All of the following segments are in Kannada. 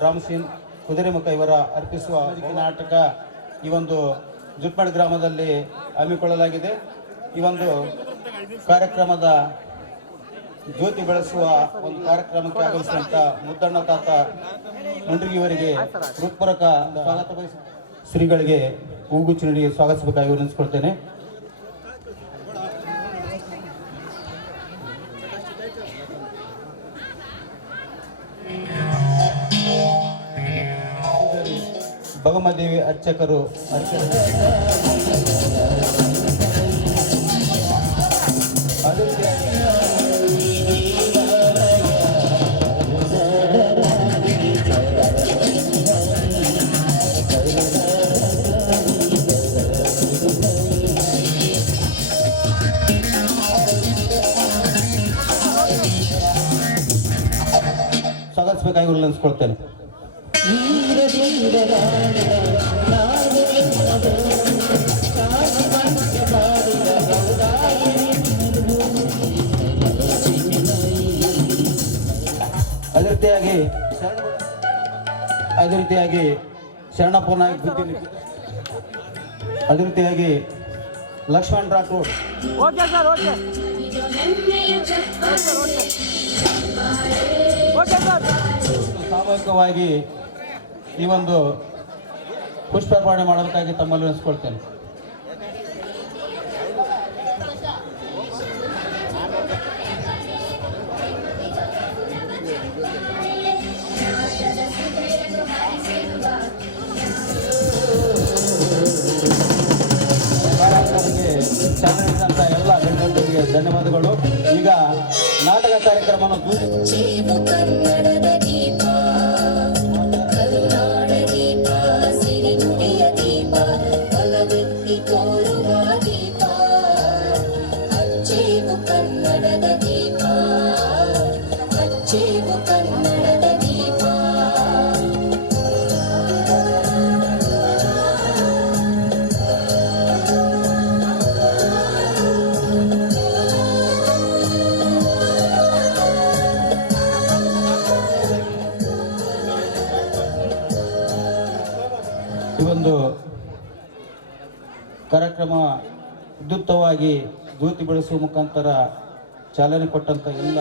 ಡ್ರಾಮ್ ಸೀನ್ ಕುದುರೆಮುಖ ಇವರ ಅರ್ಪಿಸುವ ನಾಟಕ ಈ ಒಂದು ಜುಟ್ಮಡ್ ಗ್ರಾಮದಲ್ಲಿ ಹಮ್ಮಿಕೊಳ್ಳಲಾಗಿದೆ. ಈ ಒಂದು ಕಾರ್ಯಕ್ರಮದ ಜ್ಯೋತಿ ಬೆಳೆಸುವ ಒಂದು ಕಾರ್ಯಕ್ರಮಕ್ಕೆ ಆಗಮಿಸಿದಂಥ ಮುದ್ದಣ್ಣ ತಾತ ಮುಂಡ್ರಿಗಿಯವರಿಗೆ ಹೃತ್ಪೂರ್ವಕ ಸ್ವಾಗತ ಬಯಸಿ ಶ್ರೀಗಳಿಗೆ ಹೂಗುಚ್ಚು ನೀಡಿ ಸ್ವಾಗತಿಸಬೇಕಾಗಿ ವಿನಂತಿಸಿಕೊಳ್ತೇನೆ. ಭಗಮದೇವಿ ಅರ್ಚಕರು ಸ್ವಾಗತಿಸಬೇಕಾಗಿ ವಿನಂತಿಸಿಕೊಳ್ತೇನೆ. ಅದೇ ರೀತಿಯಾಗಿ ಶರಣಪ್ಪ ನಾಯಕ್ ಬುದ್ಧಿ, ಅದೇ ರೀತಿಯಾಗಿ ಲಕ್ಷ್ಮಣ್ ರಾಠೋಡ್ ಸಾಮೂಹಿಕವಾಗಿ ಈ ಒಂದು ಪುಷ್ಪಾರ್ಪಣೆ ಮಾಡೋದಕ್ಕಾಗಿ ತಮ್ಮಲ್ಲಿ ನೆನೆಸ್ಕೊಳ್ತೇನೆ. ಚಾನಲ್ನಂತ ಎಲ್ಲ ಗಣ್ಯರಿಗೆ ಧನ್ಯವಾದಗಳು. ಈಗ ನಾಟಕ ಕಾರ್ಯಕ್ರಮವನ್ನು ಕಾರ್ಯಕ್ರಮ ವಿದ್ಯುಕ್ತವಾಗಿ ಜ್ಯೋತಿ ಬೆಳೆಸುವ ಮುಖಾಂತರ ಚಾಲನೆ ಕೊಟ್ಟಂತ ಎಲ್ಲ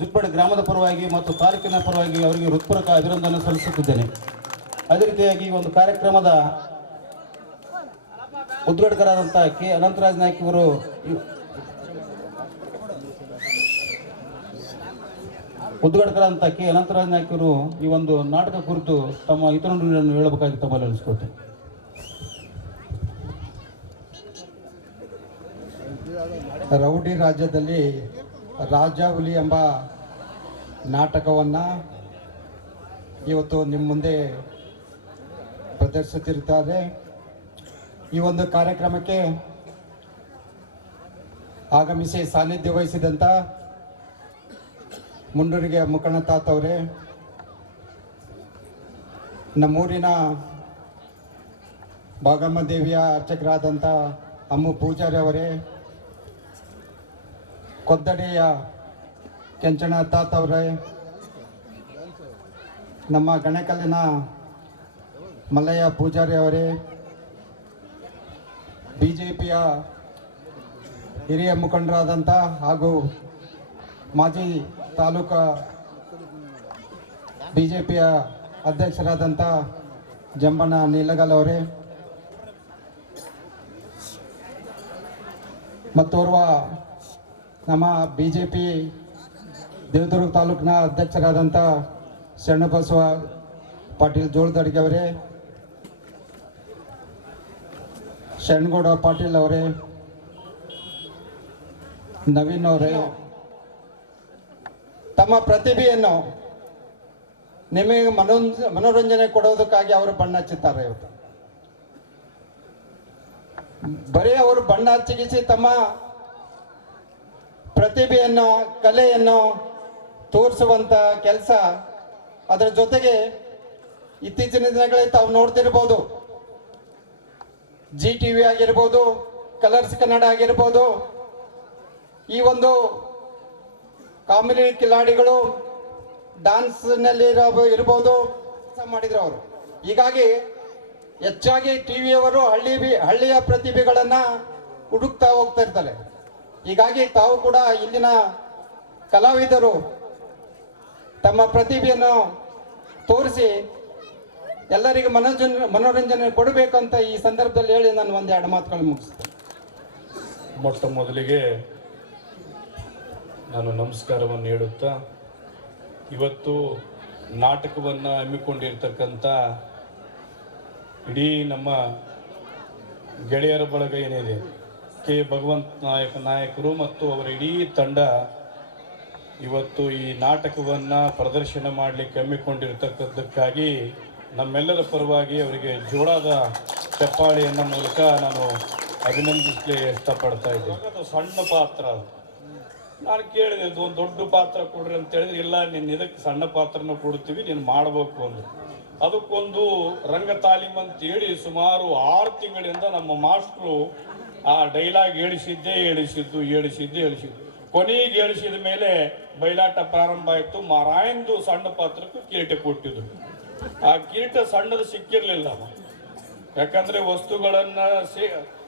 ಜುಟ್ಪಡ್ ಗ್ರಾಮದ ಪರವಾಗಿ ಮತ್ತು ತಾಲೂಕಿನ ಪರವಾಗಿ ಅವರಿಗೆ ಹೃತ್ಪೂರ್ವಕ ಅಭಿನಂದನೆ ಸಲ್ಲಿಸುತ್ತಿದ್ದೇನೆ. ಅದೇ ರೀತಿಯಾಗಿ ಈ ಒಂದು ಕಾರ್ಯಕ್ರಮದ ಉದ್ಘಾಟಕರಾದಂಥ ಕೆ ಅನಂತರಾಜ್ ನಾಯ್ಕ ಇವರು ಈ ಒಂದು ನಾಟಕ ಕುರಿತು ತಮ್ಮ ಇತರ ನುಡಿಯನ್ನು ಹೇಳಬೇಕಾಗಿ ತಮ್ಮಲ್ಲಿ ಅನಿಸ್ಕೊಳ್ತೇನೆ. ರೌಡಿ ರಾಜ್ಯದಲ್ಲಿ ರಾಜಾಹುಲಿ ಎಂಬ ನಾಟಕವನ್ನು ಇವತ್ತು ನಿಮ್ಮ ಮುಂದೆ ಪ್ರದರ್ಶಿಸುತ್ತಿರುತ್ತಾರೆ. ಈ ಒಂದು ಕಾರ್ಯಕ್ರಮಕ್ಕೆ ಆಗಮಿಸಿ ಸಾನ್ನಿಧ್ಯ ವಹಿಸಿದಂಥ ಮುಂಡೂರಿಗೆ ಮುಖಣ್ಣ ತಾತವರೇ, ನಮ್ಮೂರಿನ ಭಾಗಮ್ಮ ದೇವಿಯ ಅರ್ಚಕರಾದಂಥ ಅಮ್ಮು ಪೂಜಾರಿ ಅವರೇ, ಕೊದ್ದಡಿಯ ಕೆಂಚಣ್ಣ ತಾತವರೇ, ನಮ್ಮ ಗಣಕಲ್ಲಿನ ಮಲ್ಲಯ್ಯ ಪೂಜಾರಿ ಅವರೇ, BJPಯ ಹಿರಿಯ ಮುಖಂಡರಾದಂಥ ಹಾಗೂ ಮಾಜಿ ತಾಲೂಕಾ BJPಯ ಅಧ್ಯಕ್ಷರಾದಂಥ ಜಂಬಣ್ಣ ನೀಲಗಲ್ ಅವರೇ, ಮತ್ತೋರ್ವ ನಮ್ಮ BJP ದೇವದುರ್ಗ ತಾಲೂಕಿನ ಅಧ್ಯಕ್ಷರಾದಂಥ ಶರಣಬಸವ ಪಾಟೀಲ್ ಜೋಳದಡ್ಗೆ ಅವರೇ, ಶರಣಗೌಡ ಪಾಟೀಲ್ ಅವರೇ, ನವೀನ್ ಅವರೇ, ತಮ್ಮ ಪ್ರತಿಭೆಯನ್ನು ನಿಮಗೆ ಮನೋರಂಜನೆ ಕೊಡೋದಕ್ಕಾಗಿ ಅವರು ಬಣ್ಣ ಹಚ್ಚುತ್ತಾರೆ. ಇವತ್ತು ಬರೀ ಅವರು ಬಣ್ಣ ಹಚ್ಚಿಗಿಸಿ ತಮ್ಮ ಪ್ರತಿಭೆಯನ್ನು ಕಲೆಯನ್ನು ತೋರಿಸುವಂತ ಕೆಲಸ. ಅದರ ಜೊತೆಗೆ ಇತ್ತೀಚಿನ ದಿನಗಳಲ್ಲಿ ತಾವು ನೋಡ್ತಿರ್ಬೋದು, GTV ಆಗಿರ್ಬೋದು, ಕಲರ್ಸ್ ಕನ್ನಡ ಆಗಿರ್ಬೋದು, ಈ ಒಂದು ಕಾಮಿಡಿ ಕಿಲಾಡಿಗಳು ಡಾನ್ಸ್ನಲ್ಲಿ ಇರ್ಬೋದು ಮಾಡಿದ್ರು ಅವರು. ಹೀಗಾಗಿ ಹೆಚ್ಚಾಗಿ ಟಿವಿಯವರು ಹಳ್ಳಿಯ ಪ್ರತಿಭೆಗಳನ್ನು ಹುಡುಕ್ತಾ ಹೋಗ್ತಾ ಇರ್ತಾರೆ. ಹೀಗಾಗಿ ತಾವು ಕೂಡ ಇಲ್ಲಿನ ಕಲಾವಿದರು ತಮ್ಮ ಪ್ರತಿಭೆಯನ್ನು ತೋರಿಸಿ ಎಲ್ಲರಿಗೂ ಮನೋರಂಜನೆ ಕೊಡಬೇಕಂತ ಈ ಸಂದರ್ಭದಲ್ಲಿ ಹೇಳಿ ನಾನು ಒಂದೆರಡು ಮಾತುಗಳು ಮುಗಿಸ್ತೇನೆ. ಮೊಟ್ಟ ಮೊದಲಿಗೆ ನಾನು ನಮಸ್ಕಾರವನ್ನು ಹೇಳುತ್ತಾ, ಇವತ್ತು ನಾಟಕವನ್ನು ಹಮ್ಮಿಕೊಂಡಿರ್ತಕ್ಕಂಥ ಇಡೀ ನಮ್ಮ ಗೆಳೆಯರ ಬಳಗ ಏನಿದೆ, ಕೆ ಭಗವಂತ ನಾಯಕರು ಮತ್ತು ಅವರ ಇಡೀ ತಂಡ ಇವತ್ತು ಈ ನಾಟಕವನ್ನು ಪ್ರದರ್ಶನ ಮಾಡಲಿಕ್ಕೆ ಹಮ್ಮಿಕೊಂಡಿರ್ತಕ್ಕಂಥಕ್ಕಾಗಿ ನಮ್ಮೆಲ್ಲರ ಪರವಾಗಿ ಅವರಿಗೆ ಜೋರಾದ ಚಪ್ಪಾಳೆಯನ್ನು ಮೂಲಕ ನಾನು ಅಭಿನಂದಿಸಲಿ ಇಷ್ಟಪಡ್ತಾ ಇದ್ದೇನೆ. ಅದು ಸಣ್ಣ ಪಾತ್ರ, ನಾನು ಕೇಳಿದೆ ಒಂದು ದೊಡ್ಡ ಪಾತ್ರ ಕೊಡ್ರಿ ಅಂತ ಹೇಳಿದ್ರೆ, ಇಲ್ಲ ನೀನು ಇದಕ್ಕೆ ಸಣ್ಣ ಪಾತ್ರನ ಕೊಡ್ತೀವಿ, ನೀನು ಮಾಡಬೇಕು ಅಂದರು. ಅದಕ್ಕೊಂದು ರಂಗ ತಾಲೀಮ್ ಅಂತೇಳಿ ಸುಮಾರು 6 ತಿಂಗಳಿಂದ ನಮ್ಮ ಮಾಸ್ಟ್ರು ಆ ಡೈಲಾಗ್ ಹೇಳಿಸಿದ್ದು ಕೊನೆಗೆ ಹೇಳಿಸಿದ ಮೇಲೆ ಬಯಲಾಟ ಪ್ರಾರಂಭ ಆಯಿತು. ಮಾರಾಯಂದು ಸಣ್ಣ ಪಾತ್ರಕ್ಕೂ ಕಿರೀಟ ಕೊಟ್ಟಿದ್ರು. ಆ ಕಿರೀಟ ಸಣ್ಣದು ಸಿಕ್ಕಿರಲಿಲ್ಲ, ಯಾಕಂದರೆ ವಸ್ತುಗಳನ್ನು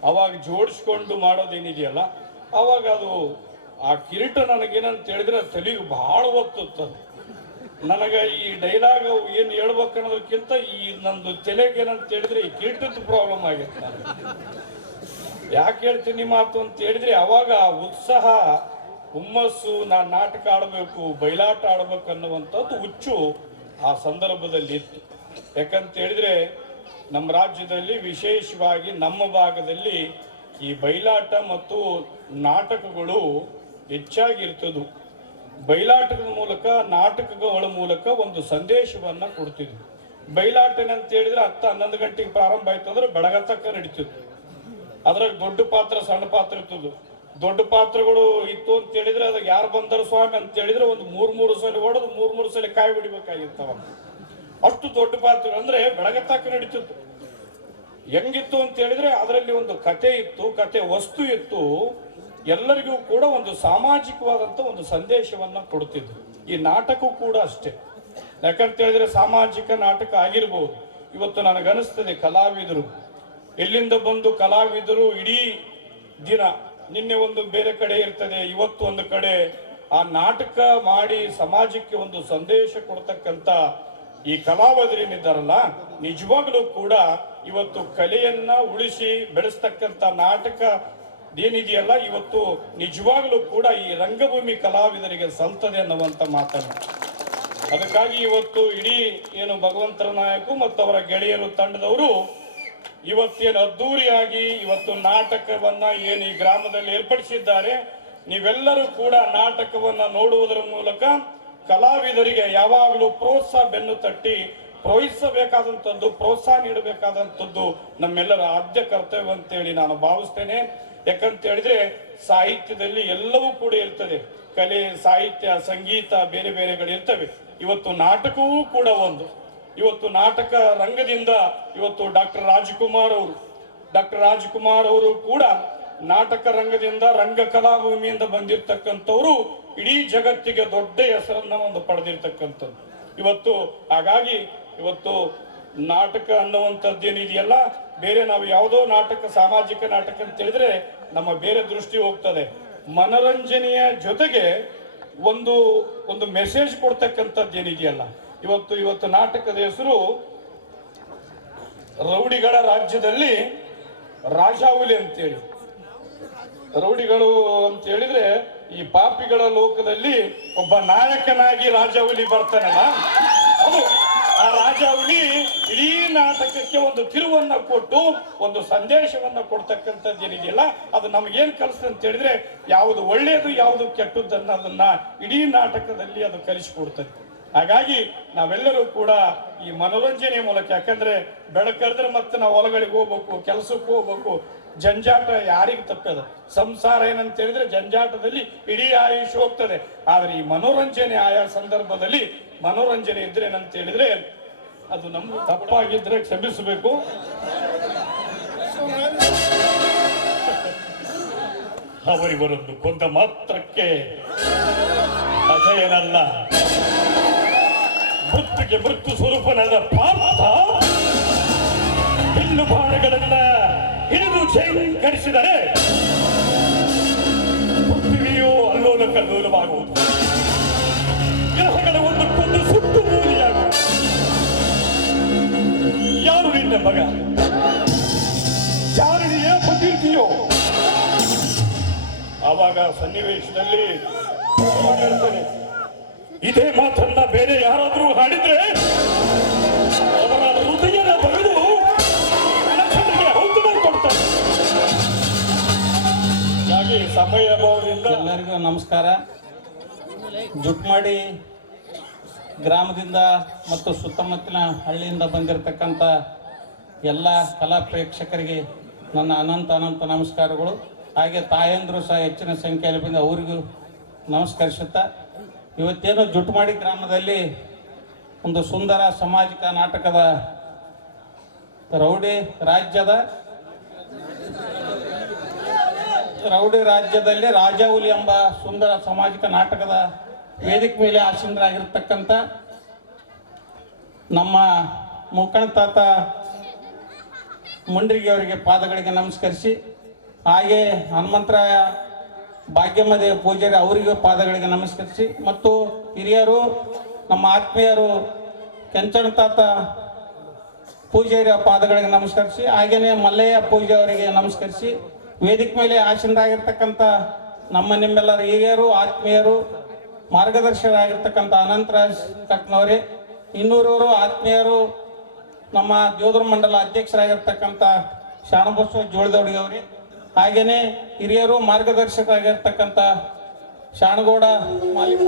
ಅವಾಗ ಜೋಡಿಸ್ಕೊಂಡು ಮಾಡೋದೇನಿದೆಯಲ್ಲ, ಅವಾಗ ಅದು ಆ ಕಿರೀಟ ನನಗೇನಂತ ಹೇಳಿದ್ರೆ ತಲೆಗೆ ಭಾಳ ಒತ್ತುತ್ತದೆ. ನನಗೆ ಈ ಡೈಲಾಗ್ ಏನು ಹೇಳ್ಬೇಕು ಅನ್ನೋದಕ್ಕಿಂತ ಈ ನಂದು ತಲೆಗೆ ಏನಂತ ಹೇಳಿದ್ರೆ ಈ ಕಿರೀಟದ ಪ್ರಾಬ್ಲಮ್ ಆಗಿತ್ತು. ನನಗೆ ಯಾಕೆ ಹೇಳ್ತೀನಿ ಮಾತು ಅಂತ ಹೇಳಿದ್ರೆ, ಅವಾಗ ಉತ್ಸಾಹ ಹುಮ್ಮಸ್ಸು, ನಾನು ನಾಟಕ ಆಡಬೇಕು, ಬಯಲಾಟ ಆಡಬೇಕು ಅನ್ನುವಂಥದ್ದು ಹುಚ್ಚು ಆ ಸಂದರ್ಭದಲ್ಲಿ ಇತ್ತು. ಯಾಕಂತ ಹೇಳಿದ್ರೆ ನಮ್ಮ ರಾಜ್ಯದಲ್ಲಿ ವಿಶೇಷವಾಗಿ ನಮ್ಮ ಭಾಗದಲ್ಲಿ ಈ ಬಯಲಾಟ ಮತ್ತು ನಾಟಕಗಳು ಹೆಚ್ಚಾಗಿರ್ತದ್ದು. ಬಯಲಾಟದ ಮೂಲಕ, ನಾಟಕಗಳ ಮೂಲಕ ಒಂದು ಸಂದೇಶವನ್ನು ಕೊಡ್ತಿದ್ವಿ. ಬಯಲಾಟನಂತ ಹೇಳಿದ್ರೆ 10-11 ಗಂಟೆಗೆ ಪ್ರಾರಂಭ ಆಯ್ತು ಅಂದ್ರೆ ಬೆಳಗತಕ್ಕ ನಡೀತಿತ್ತು. ಅದ್ರಾಗ ದೊಡ್ಡ ಪಾತ್ರ ಸಣ್ಣ ಪಾತ್ರ ಇರ್ತದ್ದು. ದೊಡ್ಡ ಪಾತ್ರಗಳು ಇತ್ತು ಅಂತ ಹೇಳಿದ್ರೆ ಅದಾಗ ಯಾರು ಬಂದರು ಸ್ವಾಮಿ ಅಂತ ಹೇಳಿದ್ರೆ ಒಂದು 3 ಸಲ ಹೊಡೆದು 3 ಸಲ ಕಾಯಿ ಬಿಡಬೇಕಾಗಿರ್ತವ. ಅಷ್ಟು ದೊಡ್ಡ ಪಾತ್ರ ಅಂದ್ರೆ ಬೆಳಗತಕ್ಕ ನಡೀತಿತ್ತು. ಹೆಂಗಿತ್ತು ಅಂತ ಹೇಳಿದ್ರೆ ಅದರಲ್ಲಿ ಒಂದು ಕತೆ ಇತ್ತು, ಕತೆ ವಸ್ತು ಇತ್ತು, ಎಲ್ಲರಿಗೂ ಕೂಡ ಒಂದು ಸಾಮಾಜಿಕವಾದಂಥ ಒಂದು ಸಂದೇಶವನ್ನ ಕೊಡ್ತಿದ್ರು. ಈ ನಾಟಕ ಕೂಡ ಅಷ್ಟೇ. ಯಾಕಂತ ಹೇಳಿದ್ರೆ ಸಾಮಾಜಿಕ ನಾಟಕ ಆಗಿರ್ಬೋದು. ಇವತ್ತು ನನಗನ್ನಿಸ್ತದೆ ಕಲಾವಿದರು ಎಲ್ಲಿಂದ ಬಂದು ಕಲಾವಿದರು ಇಡೀ ದಿನ, ನಿನ್ನೆ ಒಂದು ಬೇರೆ ಕಡೆ ಇರ್ತದೆ, ಇವತ್ತು ಒಂದು ಕಡೆ ಆ ನಾಟಕ ಮಾಡಿ ಸಮಾಜಕ್ಕೆ ಒಂದು ಸಂದೇಶ ಕೊಡ್ತಕ್ಕಂಥ ಈ ಕಲಾವಿದರೇನಿದ್ದಾರಲ್ಲ, ನಿಜವಾಗ್ಲೂ ಕೂಡ ಇವತ್ತು ಕಲೆಯನ್ನ ಉಳಿಸಿ ಬೆಳೆಸ್ತಕ್ಕಂಥ ನಾಟಕ ಏನಿದೆಯಲ್ಲ, ಇವತ್ತು ನಿಜವಾಗ್ಲೂ ಕೂಡ ಈ ರಂಗಭೂಮಿ ಕಲಾವಿದರಿಗೆ ಸಲ್ತದೆ ಅನ್ನುವಂಥ ಮಾತನ್ನು. ಅದಕ್ಕಾಗಿ ಇವತ್ತು ಇಡೀ ಏನು ಭಗವಂತರ ನಾಯಕು ಮತ್ತು ಅವರ ಗೆಳೆಯರು ತಂಡದವರು ಇವತ್ತೇನು ಅದ್ದೂರಿಯಾಗಿ ಇವತ್ತು ನಾಟಕವನ್ನ ಏನು ಈ ಗ್ರಾಮದಲ್ಲಿ ಏರ್ಪಡಿಸಿದ್ದಾರೆ. ನೀವೆಲ್ಲರೂ ಕೂಡ ನಾಟಕವನ್ನ ನೋಡುವುದರ ಮೂಲಕ ಕಲಾವಿದರಿಗೆ ಯಾವಾಗಲೂ ಪ್ರೋತ್ಸಾಹ ಬೆನ್ನು ತಟ್ಟಿ ಪ್ರೋತ್ಸಾಹಿಸಬೇಕಾದಂಥದ್ದು, ಪ್ರೋತ್ಸಾಹ ನೀಡಬೇಕಾದಂಥದ್ದು ನಮ್ಮೆಲ್ಲರ ಆದ್ಯ ಕರ್ತವ್ಯ ಅಂತೇಳಿ ನಾನು ಭಾವಿಸ್ತೇನೆ. ಯಾಕಂತ ಹೇಳಿದ್ರೆ ಸಾಹಿತ್ಯದಲ್ಲಿ ಎಲ್ಲವೂ ಕೂಡ ಇರ್ತದೆ. ಕಲೆ, ಸಾಹಿತ್ಯ, ಸಂಗೀತ ಬೇರೆ ಬೇರೆಗಳು ಇರ್ತವೆ. ಇವತ್ತು ನಾಟಕವೂ ಕೂಡ ಒಂದು. ಇವತ್ತು ನಾಟಕ ರಂಗದಿಂದ ಇವತ್ತು ಡಾಕ್ಟರ್ ರಾಜ್ಕುಮಾರ್ ಅವರು ಕೂಡ ನಾಟಕ ರಂಗದಿಂದ, ರಂಗ ಕಲಾಭೂಮಿಯಿಂದ ಬಂದಿರತಕ್ಕಂಥವ್ರು ಇಡೀ ಜಗತ್ತಿಗೆ ದೊಡ್ಡ ಹೆಸರನ್ನ ಒಂದು ಪಡೆದಿರ್ತಕ್ಕಂಥದ್ದು ಇವತ್ತು. ಹಾಗಾಗಿ ಇವತ್ತು ನಾಟಕ ಅನ್ನುವಂಥದ್ದು ಏನಿದೆಯಲ್ಲ, ಬೇರೆ ನಾವು ಯಾವುದೋ ನಾಟಕ, ಸಾಮಾಜಿಕ ನಾಟಕ ಅಂತ ಹೇಳಿದ್ರೆ ನಮ್ಮ ಬೇರೆ ದೃಷ್ಟಿ ಹೋಗ್ತದೆ. ಮನರಂಜನೆಯ ಜೊತೆಗೆ ಒಂದು ಮೆಸೇಜ್ ಕೊಡ್ತಕ್ಕಂಥದ್ದು ಏನಿದೆಯಲ್ಲ, ಇವತ್ತು ನಾಟಕದ ಹೆಸರು ರೌಡಿಗಳ ರಾಜ್ಯದಲ್ಲಿ ರಾಜಾಹುಲಿ ಅಂತೇಳಿ, ರೌಡಿಗಳು ಅಂತ ಹೇಳಿದ್ರೆ ಈ ಪಾಪಿಗಳ ಲೋಕದಲ್ಲಿ ಒಬ್ಬ ನಾಯಕನಾಗಿ ರಾಜಾಹುಲಿ ಬರ್ತಾನಲ್ಲ, ಅದು ಆ ರಾಜಾಹುಲಿ ಇಡೀ ನಾಟಕಕ್ಕೆ ಒಂದು ತಿರುವನ್ನ ಕೊಟ್ಟು ಒಂದು ಸಂದೇಶವನ್ನ ಕೊಡ್ತಕ್ಕಂಥದ್ದು ಏನಿದೆಯಲ್ಲ, ಅದು ನಮಗೇನು ಕಲಿಸ್ತದೆ ಅಂತ ಹೇಳಿದ್ರೆ ಯಾವುದು ಒಳ್ಳೆಯದು ಯಾವುದು ಕೆಟ್ಟದ್ದು ಅನ್ನೋದನ್ನ ಇಡೀ ನಾಟಕದಲ್ಲಿ ಅದು ಕಲಿಸಿಕೊಡ್ತದೆ. ಹಾಗಾಗಿ ನಾವೆಲ್ಲರೂ ಕೂಡ ಈ ಮನೋರಂಜನೆ ಮೂಲಕ, ಯಾಕಂದ್ರೆ ಬೆಳಕರಿದ್ರೆ ಮತ್ತೆ ನಾವು ಹೊಲಗಳಿಗೆ ಹೋಗ್ಬೇಕು, ಕೆಲಸಕ್ಕೆ ಹೋಗ್ಬೇಕು, ಜಂಜಾಟ ಯಾರಿಗೆ ತಪ್ಪದ? ಸಂಸಾರ ಏನಂತ ಹೇಳಿದ್ರೆ ಜಂಜಾಟದಲ್ಲಿ ಇಡೀ ಆಯುಷ್ ಹೋಗ್ತದೆ. ಆದ್ರೆ ಈ ಮನೋರಂಜನೆ ಆಯಾ ಸಂದರ್ಭದಲ್ಲಿ ಮನೋರಂಜನೆ ಇದ್ರೆ ಏನಂತ ಹೇಳಿದ್ರೆ ಅದು ನಮ್ಗೆ ತಪ್ಪಾಗಿದ್ರೆ ಕ್ಷಮಿಸಬೇಕು. ಅವರಿವರನ್ನು ಕೊಂದ ಮಾತ್ರಕ್ಕೆ ಅಜಯನಲ್ಲ, ಮೃತ್ಯುಗೆ ಮೃತ್ಯು ಸ್ವರೂಪನಾದ ಪಾರ್ಥ ಬಿಲ್ಲು ಬಾಣಗಳನ್ನ ಹಿಡಿದು ಜೈಲಿಸಿದರೆ ಪೃಥ್ವಿಯು ಅಲ್ಲೋಲ ಕಲ್ಲೋಲವಾಗುವುದು, ಗ್ರಹಗಳ ಒಂದಕ್ಕೊಂದು ಸುಟ್ಟು ಮೂಲಿಯಾಗುವುದು. ಯಾರು ನಿನ್ನ ಮಗ? ಯಾರಿದೆಯ ಪತಿರ್ತಿಯೋ? ಆವಾಗ ಸನ್ನಿವೇಶದಲ್ಲಿ ಹೇಳ್ತಾನೆ, ಇದೇ ಮಾತನ್ನ ಬೇರೆ ಯಾರಾದ್ರೂ ಹಾಡಿದ್ರೆ ಅವರ ಹೃದಯದ ಬರೆದು ಲಕ್ಷಣಕ್ಕೆ ಔಷಧ ಕೊಡ್ತಾರೆ. ಹಾಗೆ ಸಮಯ ಅಭಾವದಿಂದ ಎಲ್ಲರಿಗೂ ನಮಸ್ಕಾರ. ಜುಟ್ಮಾಡಿ ಗ್ರಾಮದಿಂದ ಮತ್ತು ಸುತ್ತಮುತ್ತಲಿನ ಹಳ್ಳಿಯಿಂದ ಬಂದಿರತಕ್ಕಂಥ ಎಲ್ಲ ಕಲಾ ಪ್ರೇಕ್ಷಕರಿಗೆ ನನ್ನ ಅನಂತ ನಮಸ್ಕಾರಗಳು. ಹಾಗೆ ತಾಯಂದರು ಸಹ ಹೆಚ್ಚಿನ ಸಂಖ್ಯೆಯಲ್ಲಿ ಬಂದು ಅವರಿಗೂ ನಮಸ್ಕರಿಸುತ್ತಾ, ಇವತ್ತೇನು ಜುಟ್ಮಾಡಿ ಗ್ರಾಮದಲ್ಲಿ ಒಂದು ಸುಂದರ ಸಾಮಾಜಿಕ ನಾಟಕದ ರೌಡಿ ರಾಜ್ಯದಲ್ಲಿ ರಾಜಾಹುಲಿ ಎಂಬ ಸುಂದರ ಸಾಮಾಜಿಕ ನಾಟಕದ ವೇದಿಕೆ ಮೇಲೆ ಆಸೀನರಾಗಿರ್ತಕ್ಕಂಥ ನಮ್ಮ ಮುಖಂಡ ತಾತ ಮುಂಡ್ರಿಗೆ ಅವರಿಗೆ ಪಾದಗಳಿಗೆ ನಮಸ್ಕರಿಸಿ, ಹಾಗೆ ಹನುಮಂತರಾಯ ಭಾಗ್ಯಮದೇವ ಪೂಜಾರಿ ಅವರಿಗೂ ಪಾದಗಳಿಗೆ ನಮಸ್ಕರಿಸಿ, ಮತ್ತು ಹಿರಿಯರು ನಮ್ಮ ಆತ್ಮೀಯರು ಕೆಂಚಣ್ಣ ತಾತ ಪೂಜಾರಿ ಪಾದಗಳಿಗೆ ನಮಸ್ಕರಿಸಿ, ಹಾಗೆಯೇ ಮಲ್ಲಯ್ಯ ಪೂಜೆ ಅವರಿಗೆ ನಮಸ್ಕರಿಸಿ, ವೇದಿಕೆ ಮೇಲೆ ಆಸೀನರಾಗಿರ್ತಕ್ಕಂಥ ನಿಮ್ಮೆಲ್ಲರ ಹಿರಿಯರು ಆತ್ಮೀಯರು ಮಾರ್ಗದರ್ಶಕರಾಗಿರ್ತಕ್ಕಂಥ ಅನಂತರಾಜ್ ಕಟ್ನವರೇ, ಇನ್ನೂರವರು ಆತ್ಮೀಯರು ನಮ್ಮ ದೇವದ್ರ ಮಂಡಲ ಅಧ್ಯಕ್ಷರಾಗಿರ್ತಕ್ಕಂಥ ಶಾಣಬಸವ ಜೋಳದೌಡಿ ಅವರೇ, ಹಾಗೆಯೇ ಹಿರಿಯರು ಮಾರ್ಗದರ್ಶಕರಾಗಿರ್ತಕ್ಕಂಥ ಶಾಣಗೌಡ ಮಾಲಿಕ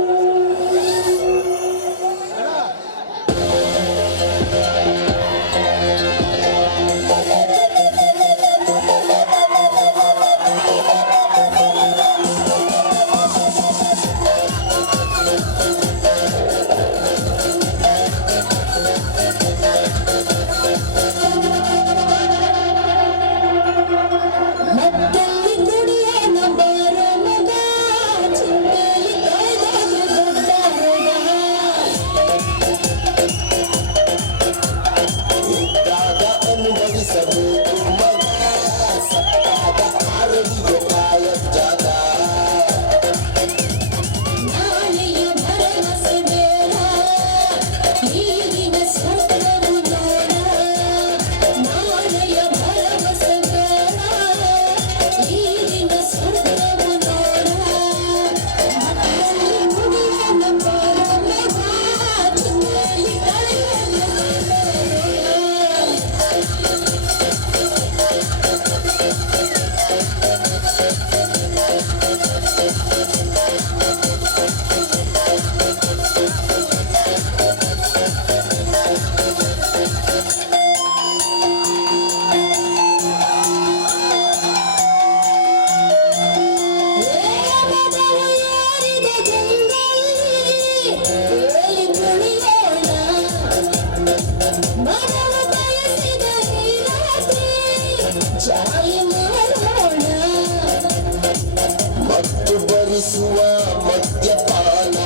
ಮತ್ತು ಬರಿಸುವ ಮದ್ಯಪಾನ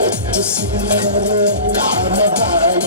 ಮತ್ತು ಸುಂದರ ಕಾಮಗಾನ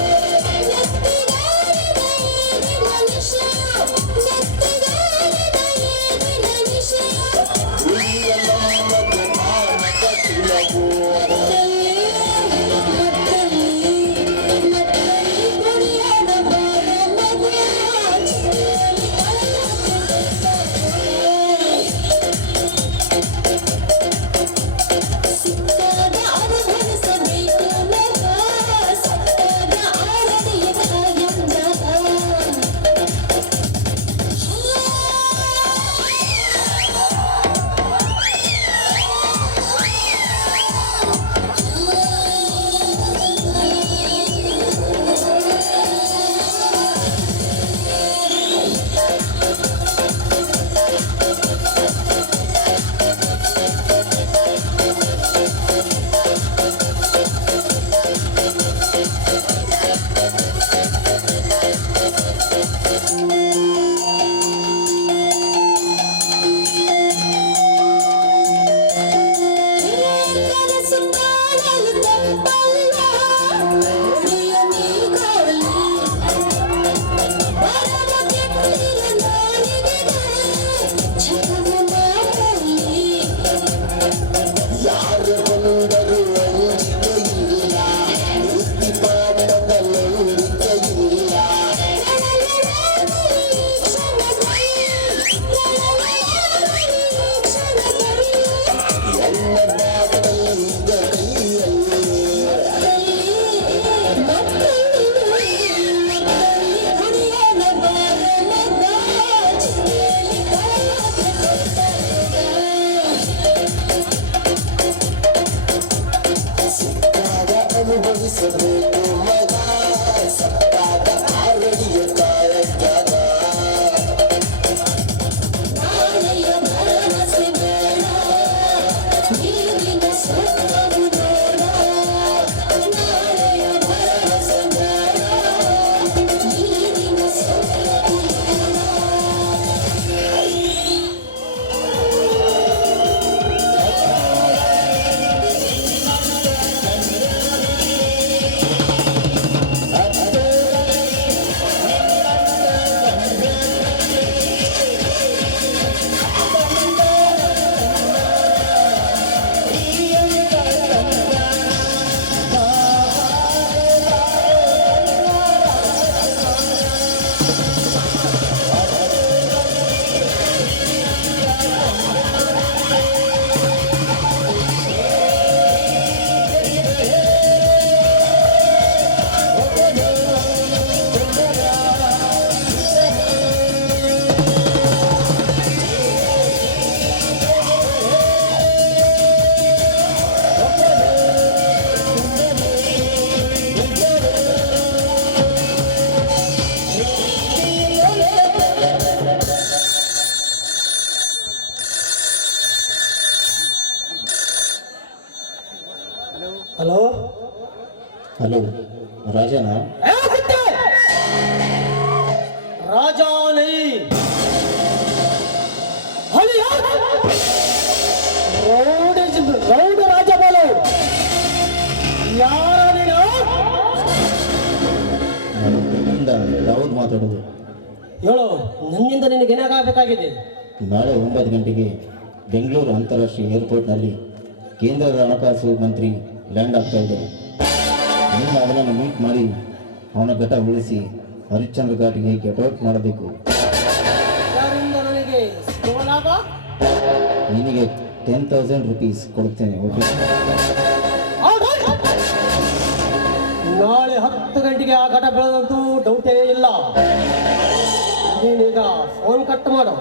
ಹಲೋ ರಾಜನಾ? राजा नहीं रौड राजा बोलो यार ರಾವುದ್ ಮಾತಾಡೋದು. ಹೇಳು, ನನ್ನಿಂದ ನಿನಗೆ ಏನಾಗಬೇಕಾಗಿದೆ? ನಾಳೆ 9 ಗಂಟೆಗೆ ಬೆಂಗಳೂರು ಅಂತಾರಾಷ್ಟ್ರೀಯ ಏರ್ಪೋರ್ಟ್ನಲ್ಲಿ ಕೇಂದ್ರದ ಹಣಕಾಸು ಮಂತ್ರಿ ಲ್ಯಾಂಡ್ ಆಗ್ತಾ ಇದ್ದಾರೆ. ನೀನು ಅವನನ್ನು ಮೀಟ್ ಮಾಡಿ ಅವನ ಘಟ ಉಳಿಸಿ ಹರಿಶ್ಚಂದ್ರ ಘಾಟಿಗೆ ಗೆಟೌಟ್ ಮಾಡಬೇಕು. ಯಾರಿಂದ ನನಗೆ ಸಿಗುವ ನಿನಗೆ 10,000 rupees ಕೊಡ್ತೇನೆ. ಓಕೆ? ನಾಳೆ 10 ಗಂಟೆಗೆ ಆ ಘಟ ಬೆಳೆದಂತೂ ಡೌಟೇ ಇಲ್ಲ. ನೀನೀಗ ಫೋನ್ ಕಟ್ ಮಾಡು.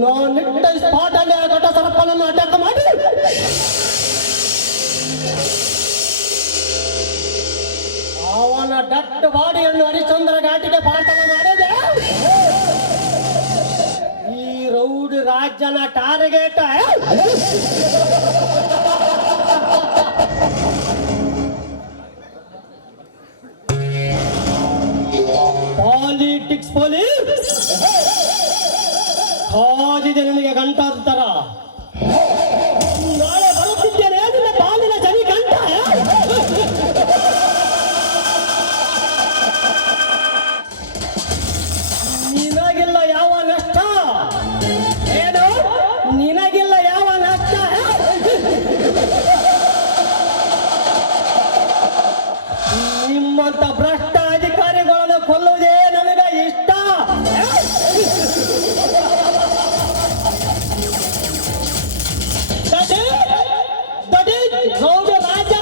ನಾನಿಟ್ಟ ಸ್ಪಾಟ್ ಅಲ್ಲಿ ಆ ಘಟ ಸರ್ಪನನ್ನು ಅಟ್ಯಾಕ್ ಮಾಡಿ ಅವನ ಡಟ್ ಬಾಡಿಯನ್ನು ಹರಿಶ್ಚಂದ್ರ ಘಾಟಿಗೆ ಪಾಠನ ಮಾಡಿದೆ. ಈ ರೌಡ್ ರಾಜ್ಯನ ಟಾರ್ಗೆಟ್ ಪಾಲಿಟಿಕ್ಸ್ ಪೊಲೀಸ್ ಕಾದಿದೆ ನಿನಗೆ ಗಂಟಾದ ತರ. ನಾಳೆ ಬರುತ್ತಿದ್ದೇನೆ ನಿನ್ನ ಪಾಲಿನ ಜನಿ ಗಂಟ. ನಿನಗಿಲ್ಲ ಯಾವ ನಷ್ಟ? ಏನು ನಿನಗಿಲ್ಲ ಯಾವ ನಷ್ಟ? ನಿಮ್ಮಂತ ಭ್ರಷ್ಟ ಅಧಿಕಾರಿಗಳನ್ನು ಕೊಲ್ಲುವುದೇ ನನಗೆ ಇಷ್ಟ. ರೌಡ್ ರಾಜ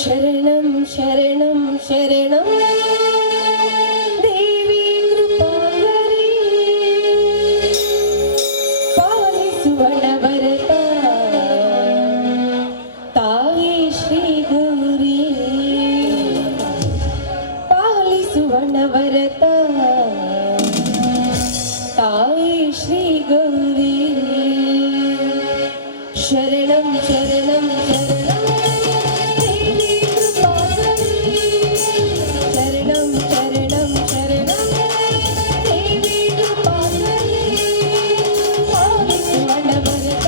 शरणं शरणं शरणं देवी कृपाकरी पालिसुवनवरत ताಯಿ ಶ್ರೀ ಗೌರಿ ಪಾಲಿಸುವನವರತ ತಾಯಿ ಶ್ರೀ ಗೌರಿ ಶರಣಂ ಶರಣಂ ಶರಣಂ शरणं शरणं शरणं देवी कृपाकरी पालिसुवनवरत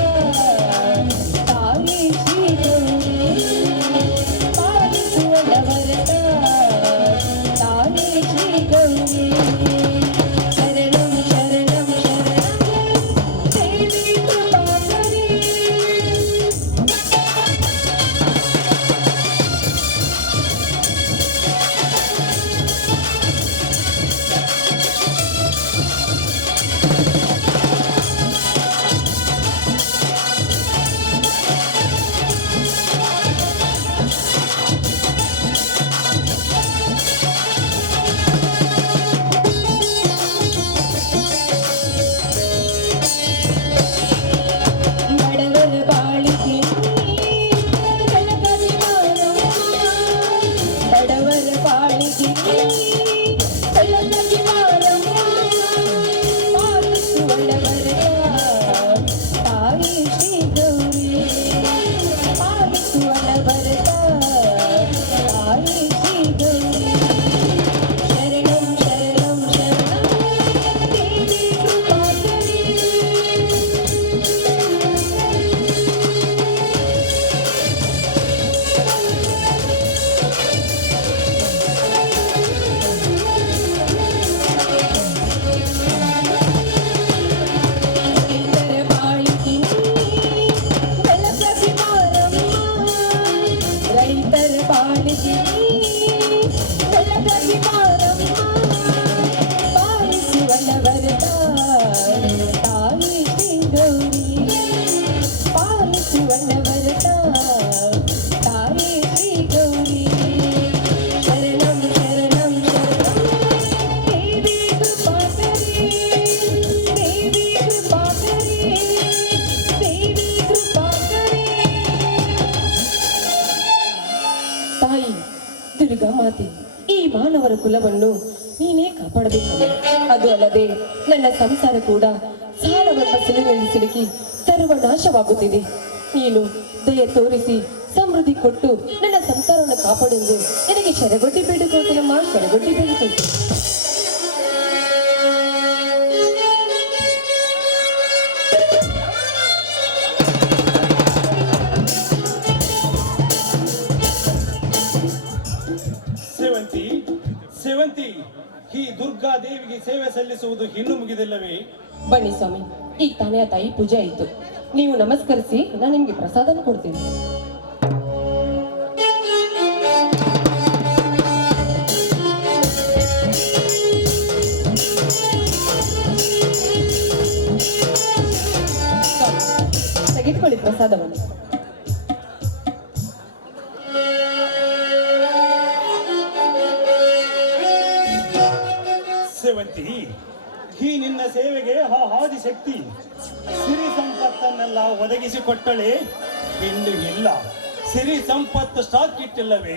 ಜಾತಿ ಈ ಮಾನವರ ಕುಲವನ್ನು ನೀನೇ ಕಾಪಾಡಬೇಕು. ಅದು ಅಲ್ಲದೆ ನನ್ನ ಸಂಸಾರ ಕೂಡ ಸಾಲವೆಂಬ ಸಿಲುಬೆಯಲ್ಲಿ ಸಿಲುಕಿ ಸರ್ವನಾಶವಾಗುತ್ತಿದೆ. ನೀನು ದಯ ತೋರಿಸಿ ಸಮೃದ್ಧಿ ಕೊಟ್ಟು ನನ್ನ ಸಂಸಾರವನ್ನು ಕಾಪಾಡೆಂದು ನನಗೆ ಶರಗೊಟ್ಟಿ ಬೇಡಿಕೊಳ್ತೀನಮ್ಮ, ಶರಗೊಟ್ಟಿ ಬೇಡಿಕೊಳ್ತೀನಿ. ಸೇವಂತಿ, ಈ ದುರ್ಗಾ ದೇವಿಗೆ ಸೇವೆ ಸಲ್ಲಿಸುವುದು ಇನ್ನೂ ಮುಗಿದಿಲ್ಲವೇ? ಬನ್ನಿ ಸ್ವಾಮಿ, ಈಗ ತಾನೇ ಆ ತಾಯಿ ಪೂಜೆ ಆಯಿತು. ನೀವು ನಮಸ್ಕರಿಸಿ ನಾನು ನಿಮಗೆ ಪ್ರಸಾದನ ಕೊಡ್ತೀನಿ. ತೆಗೆದುಕೊಳ್ಳಿ ಪ್ರಸಾದವನ್ನು. ಸೇವಂತಿ, ಈ ನಿನ್ನ ಸೇವೆಗೆ ಆ ಆದಿಶಕ್ತಿ ಸಿರಿ ಸಂಪತ್ತನ್ನೆಲ್ಲ ಒದಗಿಸಿಕೊಟ್ಟಳೆ ಎಂದು ಇಲ್ಲ. ಸಿರಿ ಸಂಪತ್ತು ಸ್ಟಾಕ್ ಇಟ್ಟಿಲ್ಲವೇ?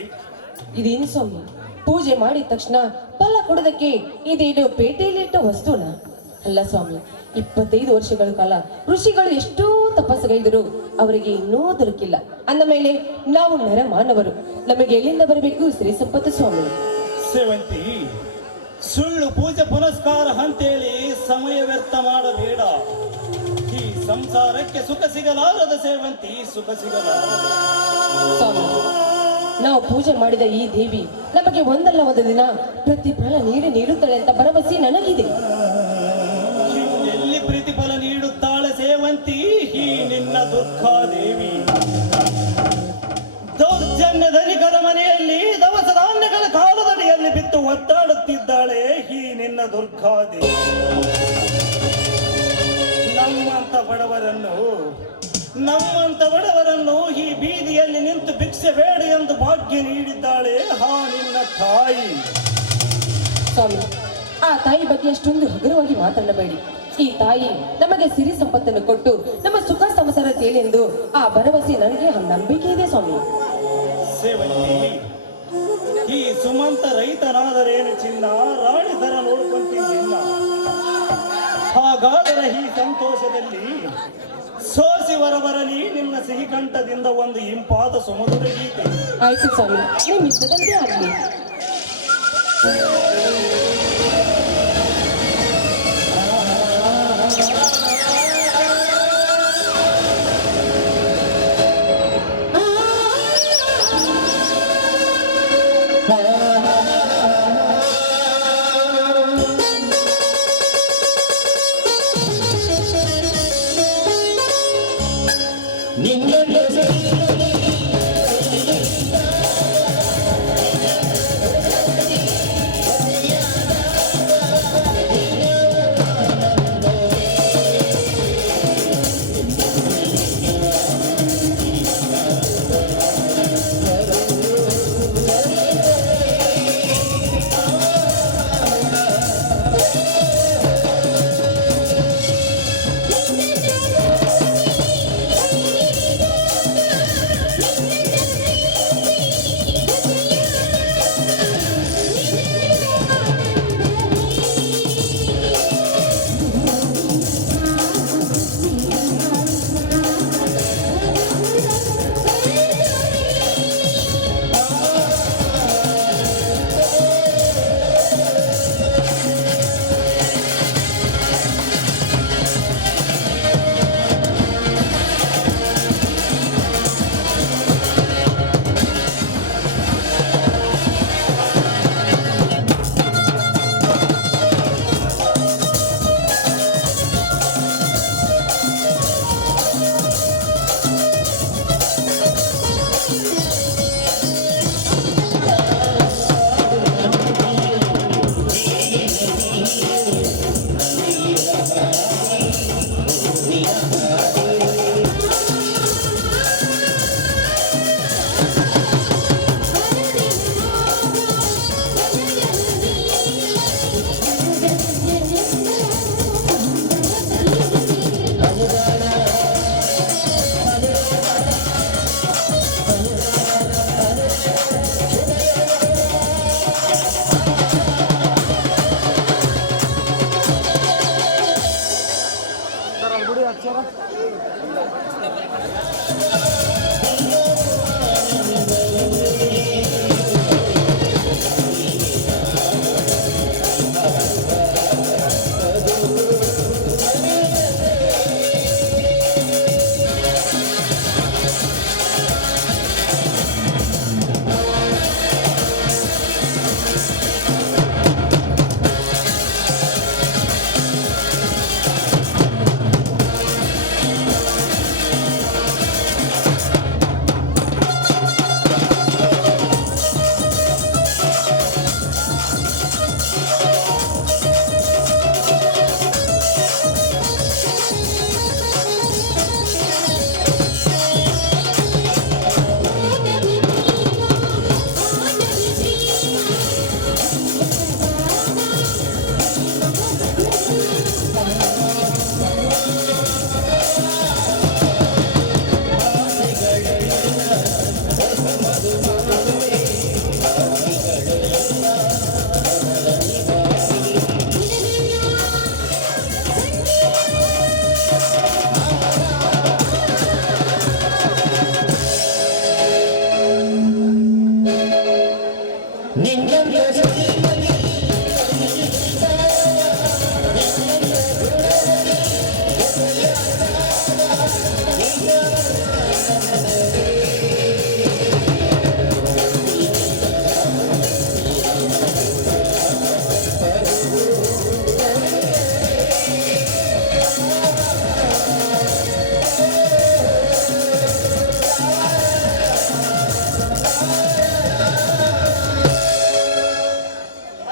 ಇದೇನು ಸ್ವಾಮಿ, ಪೂಜೆ ಮಾಡಿದ ತಕ್ಷಣ ಫಲ ಕೊಡೋದಕ್ಕೆ ಇದೇನು ಪೇಟೆಯಲ್ಲಿಟ್ಟ ವಸ್ತುನ? ಅಲ್ಲ ಸ್ವಾಮಿ, 25 ವರ್ಷಗಳ ಕಾಲ ಋಷಿಗಳು ಎಷ್ಟೋ ತಪಸ್ಸುಗೈದರು, ಅವರಿಗೆ ಇನ್ನೂ ದೊರಕಿಲ್ಲ. ಅಂದ ಮೇಲೆ ನಾವು ನರ ಮಾನವರು, ನಮಗೆ ಎಲ್ಲಿಂದ ಬರಬೇಕು ಸಿರಿ ಸಂಪತ್ತು ಸ್ವಾಮಿ? ಸೇವಂತಿ, ಸುಳ್ಳು ಪೂಜೆ ಪುನಸ್ಕಾರ ಅಂತೇಳಿ ಸಮಯ ವ್ಯರ್ಥ ಮಾಡಬೇಡ. ಈ ಸಂಸಾರಕ್ಕೆ ಸುಖ ಸಿಗಲಾರದ ಸೇವಂತಿ, ಸುಖ ಸಿಗಲಾರದ. ಸ್ವಾಮಿ, ನಾವು ಪೂಜೆ ಮಾಡಿದ ಈ ದೇವಿ ನಮಗೆ ಒಂದಲ್ಲ ಒಂದು ದಿನ ಪ್ರತಿಫಲ ನೀಡುತ್ತಾಳೆ ಅಂತ ಭರವಸೆ ನನಗಿದೆ. ಎಲ್ಲಿ ಪ್ರತಿಫಲ ನೀಡುತ್ತಾಳೆ ಸೇವಂತಿ ಈ ನಿನ್ನ ದುರ್ಗಾದೇವಿ? ದೌರ್ಜನ್ಯ ಧನಿಕರ ಮನೆಯಲ್ಲಿ ದವಸ ಧಾನ್ಯಗಳ ಕಾಲದಡಿಯಲ್ಲಿ ಬಿದ್ದು ಒದ್ದಾಡುತ್ತಿದ್ದಾಳೆ ಈ ನಿನ್ನ ದುರ್ಗಾದೇವಿ. ನಮ್ಮಂತ ಬಡವರನ್ನು ಈ ಬೀದಿಯಲ್ಲಿ ನಿಂತು ಭಿಕ್ಷೆ ಬೇಡಿ ಎಂದು ಭಾಗ್ಯ ನೀಡಿದ್ದಾಳೆ ಆ ನಿನ್ನ ತಾಯಿ. ಸ್ವಾಮಿ, ಆ ತಾಯಿ ಬಗ್ಗೆ ಅಷ್ಟೊಂದು ಹಗುರವಾಗಿ ಮಾತನಾಡಬೇಡಿ. ಈ ತಾಯಿ ನಮಗೆ ಸಿರಿ ಸಂಪತ್ತನ್ನು ಕೊಟ್ಟು ನಮ್ಮ ಸುಖ ಸಂಸಾರ ತೇಳೆಂದು ಆ ಭರವಸೆ ನನಗೆ ನಂಬಿಕೆ ಇದೆ ಸ್ವಾಮಿ. ಸೇವಂತಿ, ಈ ಸುಮಂತ ರೈತನಾದರೇನು ಚಿನ್ನ, ರಾಣಿ ತರ ನೋಡ್ಕೊಂತಿಲ್ಲ. ಹಾಗಾದರೆ ಈ ಸಂತೋಷದಲ್ಲಿ ಸೋಸಿ ಬರಬರಲಿ ನಿನ್ನ ಸಿಹಿ ಕಂಠದಿಂದ ಒಂದು ಇಂಪಾದ ಸುಮಧುರ ಗೀತೆ. ಆಯ್ತು ಸ್ವಾಮಿ, ನಿಮ್ಮ ಇಷ್ಟದಂತೆ ಆಗಲಿ.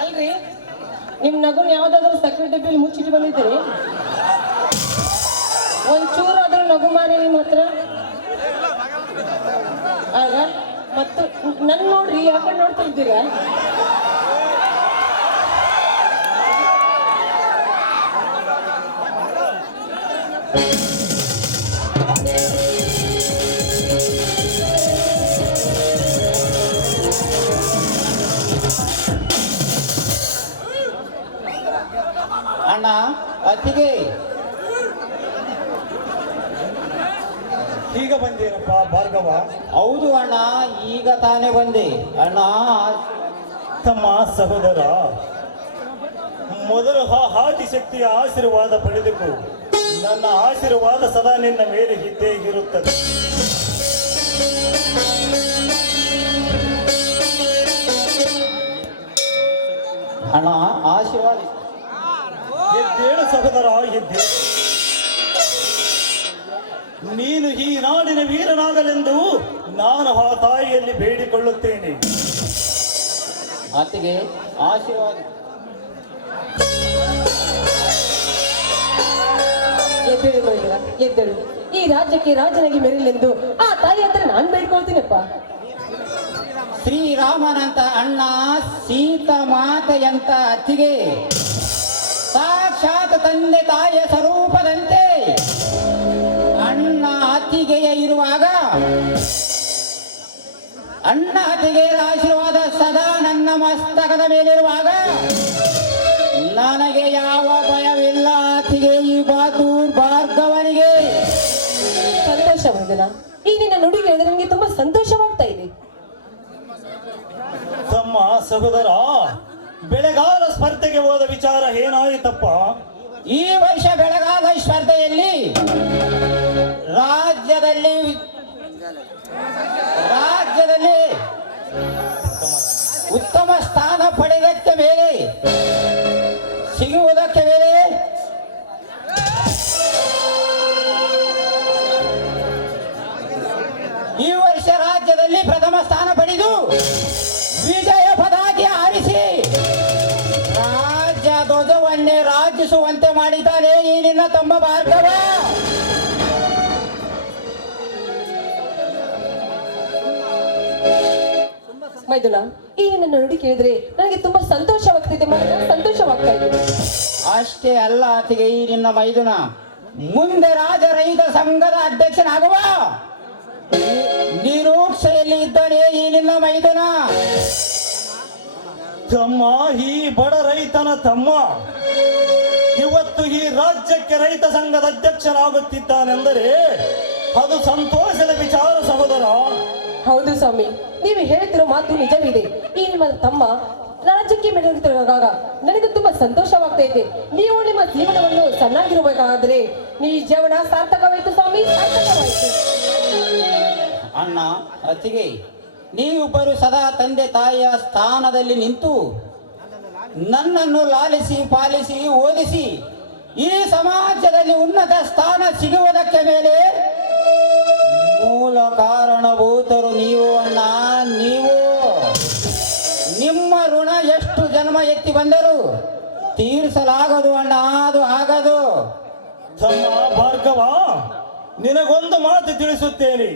ಅಲ್ರಿ, ನಿಮ್ ನಗುನ್ ಯಾವ್ದಾದ್ರು ಸಕ್ಕರೆ ಡಬ್ಬಿಯಲ್ಲಿ ಮುಚ್ಚಿಟ್ಟು ಬಂದಿದ್ದೀರಿ? ಒಂಚೂರಾದ್ರೂ ನಗು ಮಾಡಿ ನಿಮ್ಮ ಹತ್ರ. ಆಗ ಮತ್ತು ನನ್ ನೋಡ್ರಿ, ಯಾಕಂಡ್ ನೋಡ್ತಾ ಇದ್ದೀರಾ? ಅಣ್ಣ ಅತ್ತಿಗೆ ಈಗ ಬಂದೇನಪ್ಪ ಭಾರ್ಗವ? ಹೌದು ಅಣ್ಣ, ಈಗ ತಾನೇ ಬಂದೆ ಅಣ್ಣ. ತಮ್ಮ ಸಹೋದರ, ಮೊದಲು ಆದಿಶಕ್ತಿಯ ಆಶೀರ್ವಾದ ಪಡೆದುಕೋ. ನನ್ನ ಆಶೀರ್ವಾದ ಸದಾ ನಿನ್ನ ಮೇಲೆ ಇದ್ದೇ ಇರುತ್ತದೆ. ಅಣ್ಣ ಆಶೀರ್ವಾದ. ಎದ್ದೇಳು ಸಹೋದರ, ಎದ್ದೇಳು. ನೀನು ಈ ನಾಡಿನ ವೀರನಾಗಲೆಂದು ನಾನು ಆ ತಾಯಿಯಲ್ಲಿ ಬೇಡಿಕೊಳ್ಳುತ್ತೇನೆ. ಅತ್ತಿಗೆ ಆಶೀರ್ವಾದ. ಎದ್ದೇಳು ಮೈದುನ, ಎದ್ದೇಳು. ಈ ರಾಜ್ಯಕ್ಕೆ ರಾಜನಾಗಿ ಮೆರಿಲೆಂದು ಆ ತಾಯಿ ಹತ್ರ ನಾನ್ ಬೇಡ್ಕೊಳ್ತೀನಪ್ಪ. ಶ್ರೀರಾಮನಂತ ಅಣ್ಣ, ಸೀತಾ ಮಾತೆಯಂತ ಅತ್ತಿಗೆ, ಸಾಕ್ಷಾತ್ ತಂದೆ ತಾಯಿಯ ಸ್ವರೂಪದಂತೆ ಅಣ್ಣ ಅತ್ತಿಗೆಯ ಇರುವಾಗ ಅಣ್ಣ ಅತ್ತಿಗೆಯ ಆಶೀರ್ವಾದ ಸದಾ ನನ್ನ ಮಸ್ತಕದ ಮೇಲಿರುವಾಗ ನನಗೆ ಯಾವ ಭಯವಿಲ್ಲ. ಅತ್ತಿಗೆ ಈ ಬಹದ್ದೂರ್ ಭಾರ್ಗವನಿಗೆ ಸಂತೋಷ ಮೈದುನ. ಈ ನಿನ್ನ ನುಡಿ ಕೇಳಿದ್ರೆ ನನಗೆ ತುಂಬಾ ಸಂತೋಷವಾಗ್ತಾ ಇದೆ. ತಮ್ಮ ಸಹೋದರ, ಬೆಳೆಗಾಲ ಸ್ಪರ್ಧೆಗೆ ಹೋದ ವಿಚಾರ ಏನಾಯಿತಪ್ಪ? ಈ ವರ್ಷ ಬೆಳಗಾದ ಸ್ಪರ್ಧೆಯಲ್ಲಿ ರಾಜ್ಯದಲ್ಲಿ ಉತ್ತಮ ಸ್ಥಾನ ಪಡೆದಕ್ಕೆ ಮೇಲೆ ಸಿಗುವುದಕ್ಕೆ ಮೇಲೆ ಈ ವರ್ಷ ರಾಜ್ಯದಲ್ಲಿ ಪ್ರಥಮ ಸ್ಥಾನ ಪಡೆದು ವಿಜಯ ಪತಾಕೆ ಹಾರಿಸಿ ರಾಜ್ಯ ಧ್ವಜವನ್ನೇ ರಾಜಿಸುವಂತೆ ಮಾಡಿದ್ದಾನೆ ಈ ನಿನ್ನ ತಮ್ಮ ಭಾರ್ಗವ. ಮೈದುನ, ಈ ನನ್ನ ನುಡಿ ಕೇಳಿದ್ರೆ ನನಗೆ ತುಂಬಾ ಸಂತೋಷವಾಗ್ತಿದೆ ಮೈದುನ, ಸಂತೋಷವಾಗ್ತಾ ಇದೆ. ಅಷ್ಟೇ ಅಲ್ಲ ಅತಿಗೆ, ಈ ನಿನ್ನ ಮೈದುನ ಮುಂದೆ ರಾಜ ರೈತ ಸಂಘದ ಅಧ್ಯಕ್ಷನಾಗುವ ನಿರೀಕ್ಷೆಯಲ್ಲಿ ಇದ್ದಾನೆ ಈ ನಿನ್ನ ಮೈದುನ. ತಮ್ಮ, ಈ ಬಡ ರೈತನ ತಮ್ಮ ಇವತ್ತು ಈ ರಾಜ್ಯಕ್ಕೆ ರೈತ ಸಂಘದ ಅಧ್ಯಕ್ಷನಾಗುತ್ತಿದ್ದಾನೆಂದರೆ ಅದು ಸಂತೋಷದ ವಿಚಾರ ಸಹೋದರ. ಹೌದು ಸ್ವಾಮಿ, ನೀವು ಹೇಳ್ತಿರೋ ಮಾತು ನಿಜವಿದೆ. ಈ ನಿಮ್ಮ ತಮ್ಮ ರಾಜ್ಯಕ್ಕೆ ಮೆರೆಯುತ್ತಿರುವಾಗ ನನಗೆ ತುಂಬಾ ಸಂತೋಷವಾಗ್ತಾ ಇದೆ. ನೀವು ನಿಮ್ಮ ಜೀವನವನ್ನು ಚೆನ್ನಾಗಿರಬೇಕಾದ್ರೆ ಈ ಜೀವನ ಸಾರ್ಥಕವಾಯಿತು ಸ್ವಾಮಿ, ಸಾರ್ಥಕವಾಯಿತು. ಅಣ್ಣ ಅತ್ತಿಗೆ, ನೀವಿಬ್ಬರು ಸದಾ ತಂದೆ ತಾಯಿಯ ಸ್ಥಾನದಲ್ಲಿ ನಿಂತು ನನ್ನನ್ನು ಲಾಲಿಸಿ ಪಾಲಿಸಿ ಓದಿಸಿ ಈ ಸಮಾಜದಲ್ಲಿ ಉನ್ನತ ಸ್ಥಾನ ಸಿಗುವುದಕ್ಕೆ ಮೇಲೆ ಮೂಲ ಕಾರಣಭೂತರು ನೀವು ಅಣ್ಣ. ನೀವು ನಿಮ್ಮ ಋಣ ಎಷ್ಟು ಜನ್ಮ ಎತ್ತಿ ಬಂದರೂ ತೀರಿಸಲಾಗದು ಅಣ್ಣ, ಅದು ಆಗದು. ತಮ್ಮ ಭಾರ್ಗವ, ನಿನಗೊಂದು ಮಾತು ತಿಳಿಸುತ್ತೇನೆ.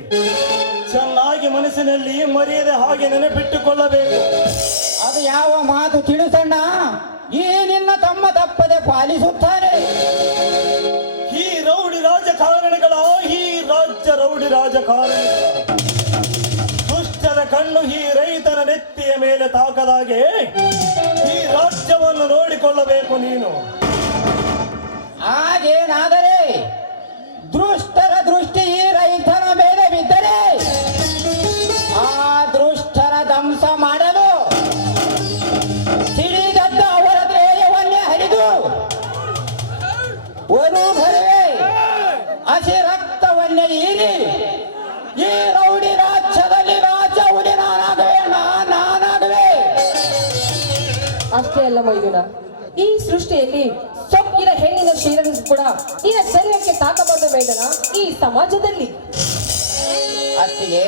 ಚೆನ್ನಾಗಿ ಮನಸ್ಸಿನಲ್ಲಿ ಮರೆಯದೆ ಹಾಗೆ ನೆನಪಿಟ್ಟುಕೊಳ್ಳಬೇಕು. ಅದು ಯಾವ ಮಾತು ತಿಳಿಸಣ್ಣ? ಈ ನಿನ್ನ ತಮ್ಮ ತಪ್ಪದೆ ಪಾಲಿಸುತ್ತಾರೆ. ಈ ರೌಡಿ ರಾಜಕಾರಣಿಗಳ, ಈ ರಾಜ್ಯ ರೌಡಿ ರಾಜಕಾರಣಿಗಳ ದುಷ್ಟರ ಕಣ್ಣು ಈ ರೈತರ ನೆತ್ತಿಯ ಮೇಲೆ ತಾಕದಾಗೆ ಈ ರಾಜ್ಯವನ್ನು ನೋಡಿಕೊಳ್ಳಬೇಕು ನೀನು. ಹಾಗೇನಾದರೆ ದುಷ್ಟರ ದೃಷ್ಟಿ ಈ ರೈತರ ಮೇಲೆ ಬಿದ್ದರೆ ಆ ದುಷ್ಟರ ಧ್ವಂಸ ಮಾಡಲು ಸಿಡಿದದ್ದ ಅವರ ದೇಹವನ್ನೇ ಹರಿದು ಒಂದು ಭರವೇ ಹಸಿ ರಕ್ತವನ್ನೇ ಹೀರಿ ಈ ರೌಡಿ ರಾಜ್ಯದಲ್ಲಿ ರಾಜ್ಯ ಉಳಿ ನಾನಾಗುವೆ. ಅಷ್ಟೇ ಅಲ್ಲ ಮೈದುನ, ಈ ಸೃಷ್ಟಿಯಲ್ಲಿ ಸೊಕ್ಕಿನ ಹೆಣ್ಣಿನ ಶರೀರ ಕೂಡ ನಿನ್ನ ಶರೀರಕ್ಕೆ ತಾಕಬಾರದು ಮೈದನ. ಈ ಸಮಾಜದಲ್ಲಿ ಅತ್ತಿಗೆ,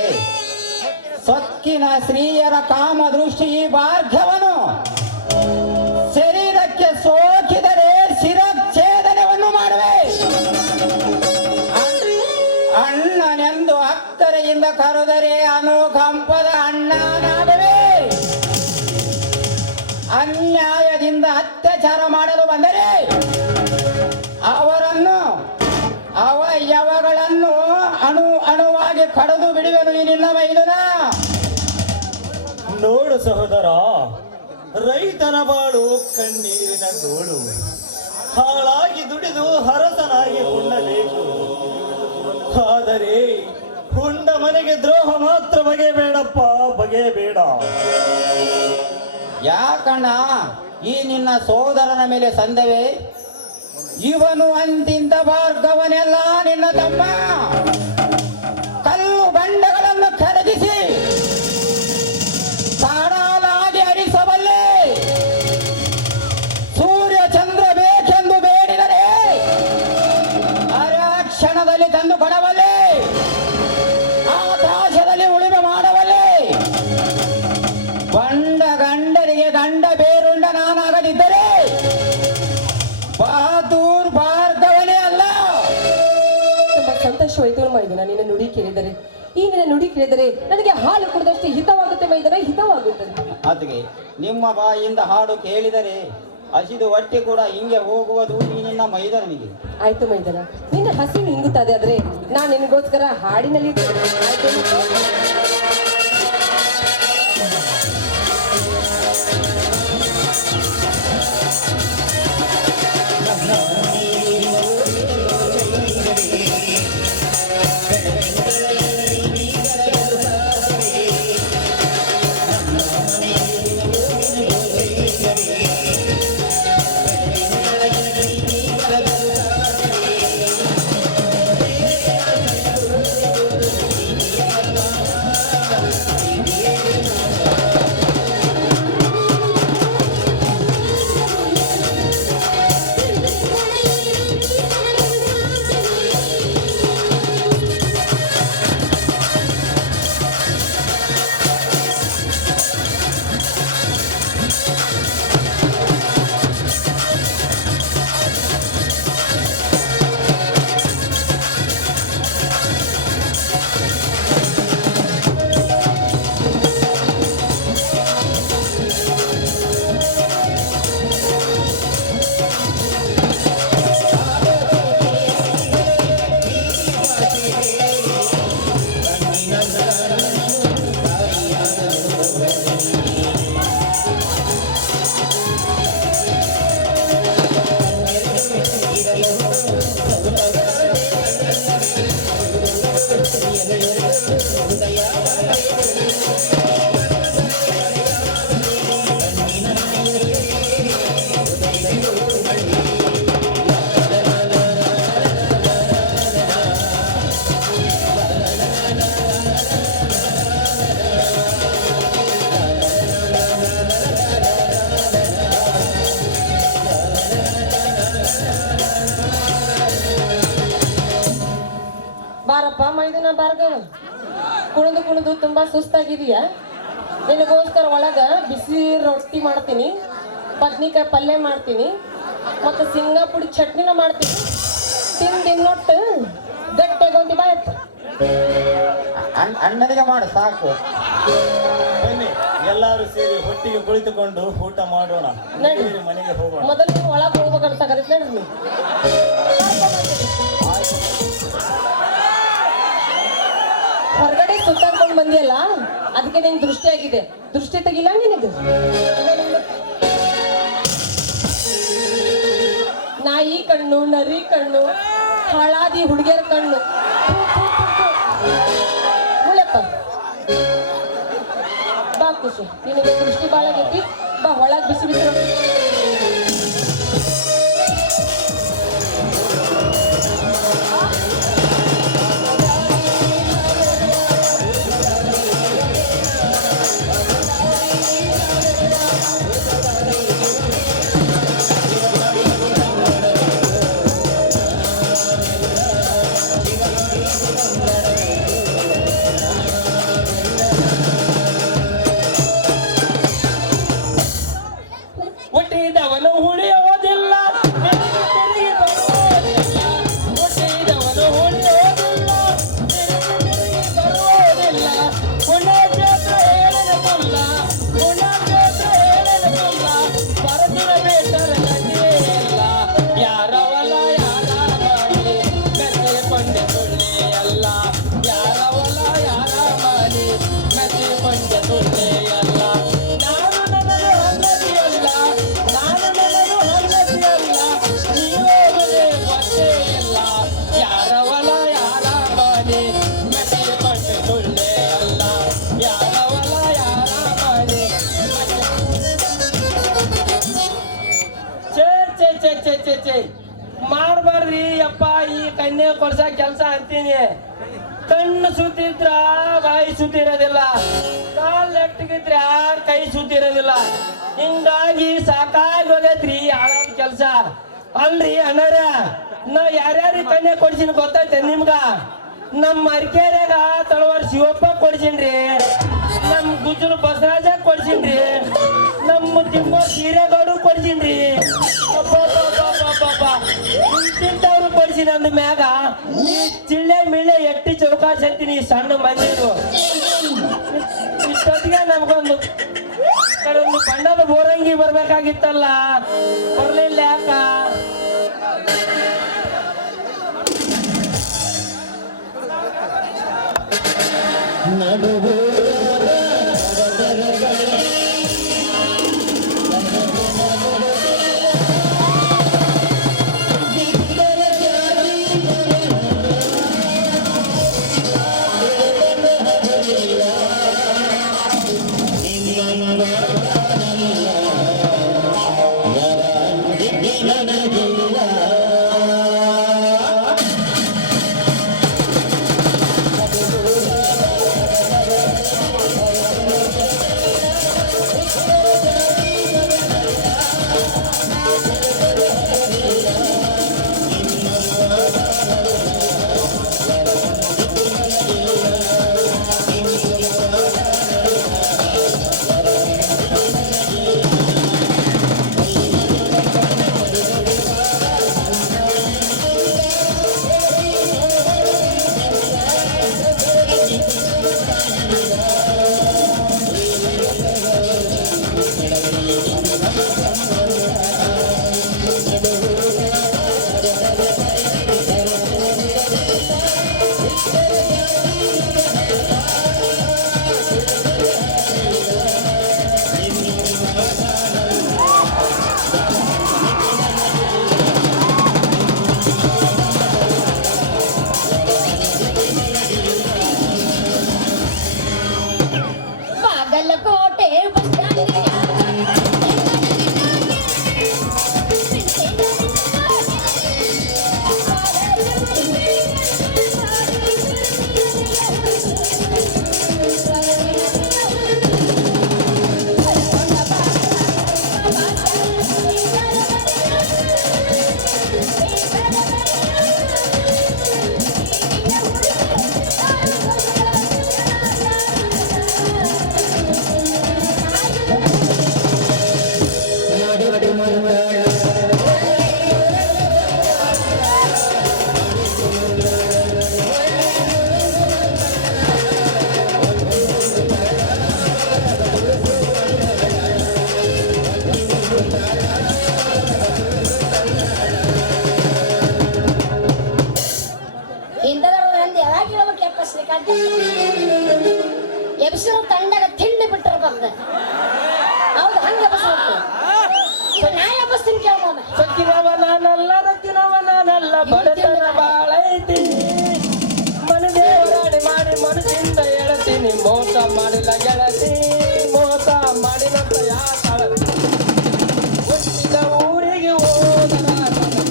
ಸೊಕ್ಕಿನ ಸ್ತ್ರೀಯರ ಕಾಮ ದೃಷ್ಟಿ ಈ ಭಾಗ್ಯವನು ಶರೀರಕ್ಕೆ ಸೋಕಿದರೆ ಶಿರಚ್ಛೇದನವನ್ನು ಮಾಡುವೆ. ಅಣ್ಣನೆಂದು ಅಕ್ಕರೆಯಿಂದ ಕರೆದರೆ ಅನುಕಂಪದ ಅಣ್ಣನಾಗುವೆ. ಅನ್ಯಾಯದಿಂದ ಅತ್ಯಾಚಾರ ಮಾಡಲು ಬಂದರೆ ಅವರನ್ನು ಅವಯವಗಳನ್ನು ಅಣುವಾಗಿ ಕಡಿದು ಬಿಡುವೆನು ಈ ನಿನ್ನ ಮೈದುನ. ನೋಡು ಸಹೋದರ, ರೈತನ ಬಾಳು ಕಣ್ಣೀರಿನ ಗೋಳು. ಹಾಳಾಗಿ ದುಡಿದು ಹರಸನಾಗಿ ಉಣ್ಣಬೇಕು. ಆದರೆ ಹುಂಡ ಮನೆಗೆ ದ್ರೋಹ ಮಾತ್ರ ಬಗೆಬೇಡಪ್ಪ, ಬಗೆಬೇಡ. ಯಾಕಣ್ಣ ಈ ನಿನ್ನ ಸೋದರನ ಮೇಲೆ ಸಂದೇಹವೇ? ಇವನು ಅಂತಿಂತ ಭಾರ್ಗವನೆಲ್ಲ ನಿನ್ನ ತಮ್ಮ. ಕಲ್ಲು ಬಂಡೆಗಳನ್ನು ಖರೀದಿಸಿ ಸಾರಾಲಾಗಿ ಹರಿಸಬಲ್ಲೆ. ಸೂರ್ಯ ಚಂದ್ರ ಬೇಕೆಂದು ಬೇಡಿದರೆ ಕ್ಷಣದಲ್ಲಿ ತಂದು ಕೊಡಬಲ್ಲೆ. ಆಕಾಶದಲ್ಲಿ ಉಳಿಮೆ ಮಾಡಬಲ್ಲೆ. ಗಂಡರಿಗೆ ಗಂಡ ಬೇರುಂಡ ನಾನಾಗದಿದ್ದರೆ ಬಹದ್ದೂರ್ ಭಾರ್ಗವನೇ ಅಲ್ಲ. ತುಂಬಾ ಸಂತೋಷವಾಯಿತು ಮೈದನ ನಿನ್ನ ನುಡಿ ಕೇಳಿದರೆ. ಈ ನಿನ್ನ ನುಡಿ ಕೇಳಿದರೆ ನನಗೆ ಹಾಲು ಕುಡಿದಷ್ಟು ಹಿತವಾಗುತ್ತೆ ಮೈದನ, ಹಿತವಾಗುತ್ತದೆ. ಅದಕ್ಕೆ ನಿಮ್ಮ ಬಾಯಿಂದ ಹಾಡು ಕೇಳಿದರೆ ಹಸಿದು ಹೊಟ್ಟೆ ಕೂಡ ಹಿಂಗೆ ಹೋಗುವುದು ಈ ನಿನ್ನ ಮೈದನಿಗೆ. ಆಯ್ತು ಮೈದನ, ನಿನ್ನ ಹಸಿವು ಹಿಂಗುತ್ತದೆ ಆದ್ರೆ ನಾನು ನಿನಗೋಸ್ಕರ ಹಾಡಿನಲ್ಲಿ ಬಾರಪ್ಪ ಮೈದುನ ಭಾರ್ಗವ, ಕುಣಿದು ಕುಣಿದು ತುಂಬಾ ಸುಸ್ತಾಗಿದೀಯಾ? ನಿನಗೋಸ್ಕರ ಒಳಗ ಬಿಸಿ ರೊಟ್ಟಿ ಮಾಡ್ತೀನಿ, ಬದ್ನಿಕಾಯಿ ಪಲ್ಯ ಮಾಡ್ತೀನಿ, ಮತ್ತು ಶೇಂಗಾ ಪುಡಿ ಚಟ್ನಿನ ಮಾಡ್ತೀನಿ. ತಿನ್ನೊಟ್ಟು ಗಟ್ಟಿಗೊಂದು ಬಾಯತ್ತ. ಅಣ್ಣನಿಗೆ ಮಾಡು ಸಾಕು. ಬನ್ನಿ ಎಲ್ಲರೂ ಸೇರಿ ಒಟ್ಟಿಗೆ ಕುಳಿತುಕೊಂಡು ಊಟ ಮಾಡೋಣ. ನಡಿ. ಮನೆಗೆ ಹೋಗೋಣ. ಮೊದಲು ನೀವು ಒಳಗೆ ಹೋಗ್ಬೇಕಂತ ನಡ್ರಿ. ಹೊರಗಡೆ ಸುತ್ತಾಡ್ಕೊಂಡು ಬಂದಿಯಲ್ಲ, ಅದಕ್ಕೆ ನಿನ್ ದೃಷ್ಟಿ ಆಗಿದೆ. ದೃಷ್ಟಿ ತೆಗಿಲ್ಲ ನಿನಗೆ? ನಾಯಿ ಕಣ್ಣು, ನರಿ ಕಣ್ಣು, ಹಾಳಾದಿ ಹುಡುಗಿಯರ ಕಣ್ಣು. ಮೂಲಪ್ಪ ಬಾ ಖುಷಿ, ನಿನಗೆ ದೃಷ್ಟಿ ಬಾಳ ಆಗೈತಿ. ಬಾ ಒಳಗೆ ಬಿಸಿ ಬಿಸಿ ರೊಟ್ಟಿ. ಹುಟ್ಟಿದವನು ಉಳಿಯೋದಿಲ್ಲ, ತಿರುಗಿ ಬರುವುದಿಲ್ಲ. ಹುಟ್ಟಿದವನು ಉಳಿಯೋದಿಲ್ಲ, ತಿರುಗಿ ಬರುವುದಿಲ್ಲ. ಪುಣ್ಯಕ್ಷೇತ್ರ ಹೇಳಿದ ಕುಲ್ಲ, ಪುಣ್ಯಕ್ಷೇತ್ರ ಹೇಳಿದ ಕುಲ್ಲ. ಬರದಿನ ಬೇಟರ ಗತಿಯೇ ಇಲ್ಲ. ಯಾರವಲ್ಲ ಯಾರ ಮಾಡಿ ಮೆಚ್ಚಿಕೊಂಡೆ ಸುಳ್ಳೆ ಅಲ್ಲ. ಯಾರವಲ್ಲ ಯಾರ ಮಾಡಿ ಮೆಚ್ಚಿಕೊಂಡೆ ಸುಳ್ಳೆ ಅಲ್ಲ. ನಾನು ನನಗೆ ಹಂಗತಿಯಲ್ಲ, ನಾನು ನನಗೆ ಹಂಗತಿಯಲ್ಲ. ನೀವೇ ಗೊತ್ತೇ ಇಲ್ಲ. ಯಾರವಲ್ಲ ಯಾರ ಮಾಡಿ ಮೆಚ್ಚಿಕೊಂಡೆ ಸುಳ್ಳೆ ಅಲ್ಲ. ಯಾರವಲ್ಲ ಯಾರ ಮಾಡಿ ಚೇ ಮಾಡ್ಬಾರ್ರಿ ಅಪ್ಪ. ಈ ಕನ್ಯೆ ಕೊಡ್ಸ ಕೆಲಸ ಅಂತೀನಿ. ಕಣ್ಣು ಸುತ್ತಿದ್ರ ಬಾಯಿ ಸುತ್ತಿರೋದಿಲ್ಲ, ಕಾಲ್ ನೆಟ್ಟಿಗಿದ್ರೆ ಯಾರ ಕೈ ಸುತ್ತಿರೋದಿಲ್ಲ. ಹಿಂಗಾಗಿ ಸಾಕಾಗಿ ಹೋಗೈತ್ರಿ ಹಾಳಾದ ಕೆಲಸ. ಅಲ್ರಿ ಅಣ್ಣಾರ, ನಾ ಯಾರ್ಯಾರಿಗೆ ಕನ್ಯೆ ಕೊಡ್ಸಿನ ಗೊತ್ತೈತೆ ನಿಮ್ಗ? ನಮ್ಮ ಅರ್ಕೇರ್ಯಾಗ ತಳವಾರ ಶಿವಪ್ಪ ಕೊಡ್ಸಿನ್ರಿ, ನಮ್ಮ ಗುಜ್ಜನ ಬಸವರಾಜ ಕೊಡ್ಸಿನ್ರಿ, ನಮ್ಮ ತಿಮ್ಮ ಹಿರೇಗೌಡ ಕೊಡ್ಸಿನ್ರಿ. ಇಂತಿಂತವ್ರು ಕೊಡ್ಸಿನ ಅಂದ ಮ್ಯಾಗ ಈ ಚಿಳ್ಳೆ ಮಿಳ್ಳೆ ಎಟ್ಟಿ ಚೌಕಾಶ ಅಂತೀನಿ ಸಣ್ಣ ಮಂದಿರು. ಇಷ್ಟೊತ್ತಿಗೆ ನಮ್ಗೊಂದು ಕಡೊಂದು ಬಣ್ಣದ ಬೋರಂಗಿ ಬರ್ಬೇಕಾಗಿತ್ತಲ್ಲ, ಬರ್ಲಿಲ್ಲ ಯಾಕ? ಒಂದು ಯಾವಾಗ ಹೇಳ್ಬೇಕಪ್ಪ ಶ್ರೀಕಾಂತ್ ಎಬ್ಸಿರೋ ತಂಡಾಗ ತಿಂಡಿ ಬಿಟ್ಟಿರ್ಬಾರ್ದು ಹೌದು ಹಂಗ ಎಬ್ಸ್ಬೇಕು ನಾ ಎಬ್ಬಿಸ್ತೀನಿ ಕೇಳ್ಬೋದ ಸಕ್ಕಿನವ ನಾನಲ್ಲ ರಕ್ಕಿನವ ನಾನಲ್ಲ ಬಡತನ ಬಾಳ ಐತಿ ಮನದೇವರಾಡಿ ಮಾಡಿ ಮನಸ್ಸಿಂದ ಹೇಳ್ತೀನಿ ಮೋಸ ಮಾಡಿಲ್ಲ ಗೆಳತಿ ಮೋಸ ಮಾಡಿದಂತ ಯಾಕಾಳ ಹುಟ್ಟಿದ ಊರಿಗೆ ಹೋದರ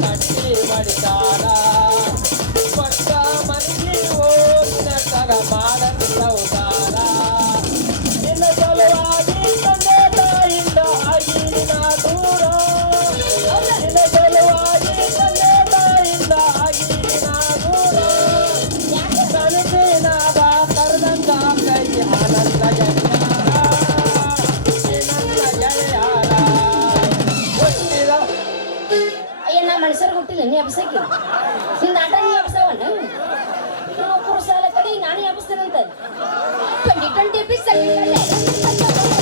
ಕಟ್ಟಿ ಮಾಡಿದಾರ ಕೊಟ್ಟ ಮನೆಗೆ ಹೋಗಿನ ತಗ ಮಾಡಂತ ಉದಾರ ನಿನ್ನ ಸಲುವಾಗಿ ತಂದೆ ತಾಯಿಂದ ಆಗಿ ನಿನ್ನ ದೂರ ನಿನ್ನ ಸಲುವಾಗಿ ತಂದೆ ತಾಯಿಂದ ಆಗಿ ನಿನ್ನ ದೂರ ಕನಸಿನಾದ ಕರೆದಂತ ಕೈ ಆನಂದ ಗೆಳೆಯಾರ ಹುಟ್ಟಿದ ಅಯ್ಯ ನಾ ಮನುಷ್ಯರಿಗೆ ಹುಟ್ಟಿಲ್ಲ ನೀ ಎಬ್ಸಕ್ಕೆ ನಿನ್ನ ಆಟ ನೀ ಎಬ್ಸವನ ನಾವು ಪುರುಷಾಲ ಕಡೆ ನಾನೇ ಎಬ್ಸ್ತೇನಂತ 2020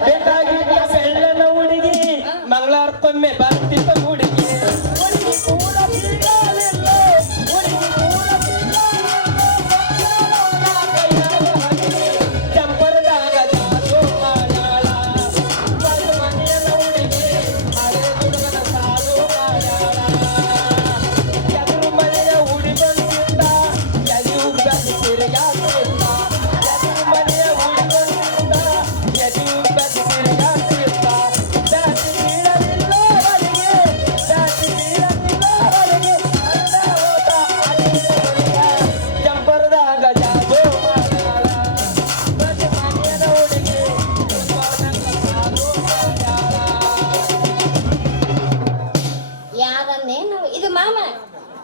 ಬೇಕಾಗಿದ್ದ ಬೆಳ್ಳನ ಹುಡುಗಿ ಮಂಗಳವಾರಕ್ಕೊಮ್ಮೆ ಬರ್ತಿದ್ದ ಹುಡುಗಿ ಹುಡುಗಿ ಕೂಡ ಸಿಗಲಿಲ್ಲ ಹುಡುಗಿ ಕೂಡ ಚಂಪರದಾಗ ಜಾದು ಮಾಡ್ಯಾಳ ಬಂದು ಮನೆಯನ ಹುಡುಗಿ ಹಳೆ ಹುಡುಗನ ಸಾಲು ಮಾಡ್ಯಾಳ ಎದುರು ಮನೆಯ ಹುಡಿ ಬಂದಿದ್ದ ಎದಿ ಉಬ್ಬಿ ತಿರುಗಾಡ್ತಿದ್ದ ಎದುರು ಮನೆಯ ಹುಡಿ ಬಂದಿದ್ದ ಎದಿ ಉಬ್ಬಿ ತಿರುಗಾಡ್ತಿದ್ದ ಜಾತಿ ಬೀಳಲಿಲ್ಲ ಅವರಿಗೆ ಜಾತಿ ಬೀಳಲಿಲ್ಲ ಅವರಿಗೆ ಅರ್ಧ ಹೋದ ಅಲ್ಲಿಗೆ ಚಂಪರದಾಗ ಜಾದು ಮಾಡ್ಯಾಳ ಬಂದು ಮನೆಯನ ಹುಡುಗಿ ಚಂಪರದಾಗ ಸಾಲು ಮಾಡ್ಯಾಳ ಯಾರನ್ನೇನು ಇದು ಮಾಮ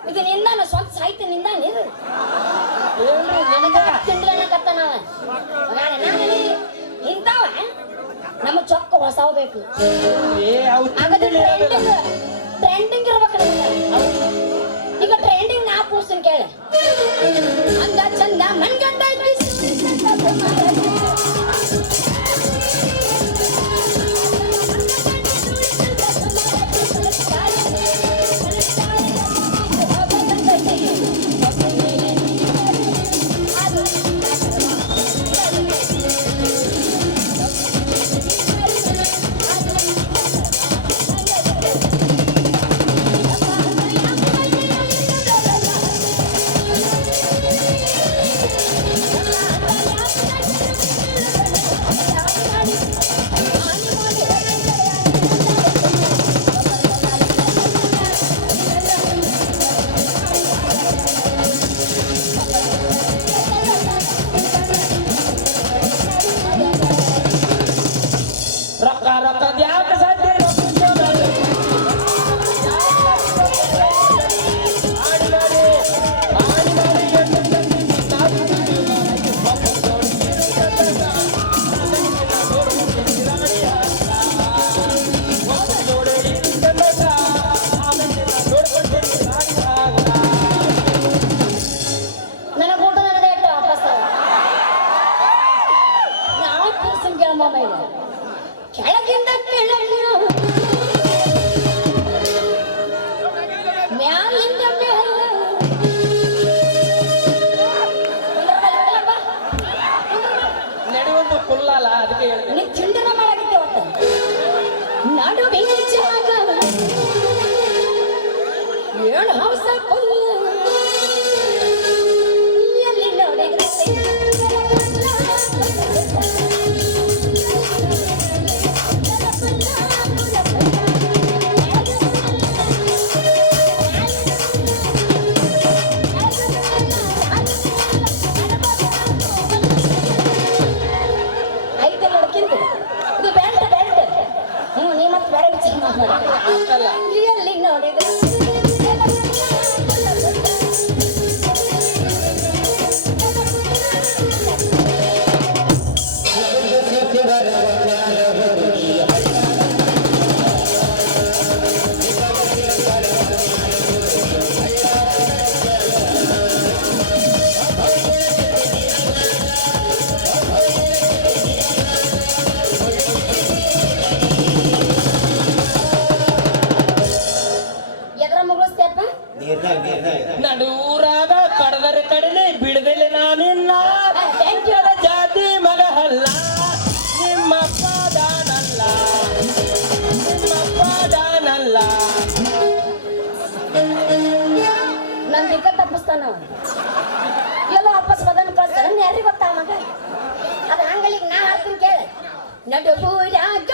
ಇದು ನಿಂದಾನ ಸ್ವಂತ ಸಾಹಿತ್ಯ ನಿಂದಾನ ಇದು ಹೇಳ್ರಿ ನನಗ ತಿಂಡಿ ಅನ್ನಕತ್ತ ನಾವ ಇಂತಾವ ನಮ್ಮ ಚೊಕ್ಕ ಹೊಸವ್ ಬೇಕು ಏ ಅವು ಹಾಗಾದ್ರೆ ಟ್ರೆಂಡಿಂಗ್ ಇರ್ಬೇಕು ನಮ್ಗೆ. ಈಗ ಟ್ರೆಂಡಿಂಗ್ ನಾ ಕೂರ್ಸ್ತೀನಿ ಕೇಳ ಅಂದ ಚಂದ ಮನ್ಗಂಡ ರೊಕ್ಕ ರೊಕ್ಕದ ಯಾಕೆ ಸಾಧ್ಯ ಆಡಿ ಮಾಡಿ ಆಡಿ ಮಾಡಿ ಎಂದು ತಂದಿದ್ದು ನಾವು ನನಗೆ ಊಟ ನನಗೆ ಇಟ್ಟು ವಾಪಸ್ ನಾವು ಕೂರ್ಸ್ತೀನಿ ಕೇಳ ಮಾಮ ಈಗ ಕೆಳಗಿಂದ ಕೆಳಗಿನ ಮ್ಯಾಲಿಂದ ಮ್ಯಾಲ ನಡೆಯುವುದು ಕುಲ್ಲಲ್ಲ ಅದಕ್ಕೆ ಹೇಳಿದೆ ನೀ ಚಿಂತನೆ ಮಾಡಾಕಿದ್ದೆ ಒಟ್ಟು ನಾಡು ಬೆಂಚಾಗ ಏಳು ಹೌಸ ಪುಲ್ಲ ಎಲ್ಲಿ ನೋಡಿದ್ರೆ ಐತೆ ನೋಡು ಹಾಕಿಂದು ಇದು ಬೆಲ್ಟ್ ನೀ ಮತ್ತೆ ಬೇರೆ ವಿಚಾರ ಮಾತಾಡ ಇಲ್ಲಿ ನೋಡಿದ್ರೆ ನಡೂರಾಗ ಕಡದರೆ ಕಡಲೆ ಬಿಡದಲೆ ನಾನಿಲ್ಲ ಜಾತಿ ಮಗ ಅಲ್ಲ ನಿಮ್ಮಪ್ಪ ದಾನಲ್ಲ ನನ್ ದಿಕ್ಕ ತಪ್ಪಿಸ್ತಾನ ಎಲ್ಲ ವಾಪಸ್ ಬದನ್ ಕಳ್ಸ್ತಾನ ಯಾರಿಗೆ ಗೊತ್ತಾ ಮಗ ಅದ ಹಂಗಲಿಗೆ ನಾ ಹಾಕ್ತೀನಿ ಕೇಳ ನಡುಬೂರಾಗ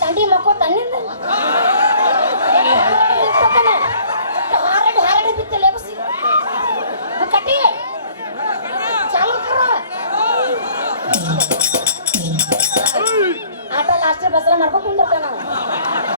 ತಂಡಿ ಮಕ್ಕೋ ತನ್ನಿಂದ ಹಾರಡಿ ಬಿತ್ತಲ್ಲ ಎಬಸಿ ಕಟ್ಟಿ ಚಾಲು ಕರ ಆಟ ಲಾಸ್ಟ್ ಬಸರ ಮಾಡ್ಕೊಂಡು ಕುಂದಿರ್ತಾನ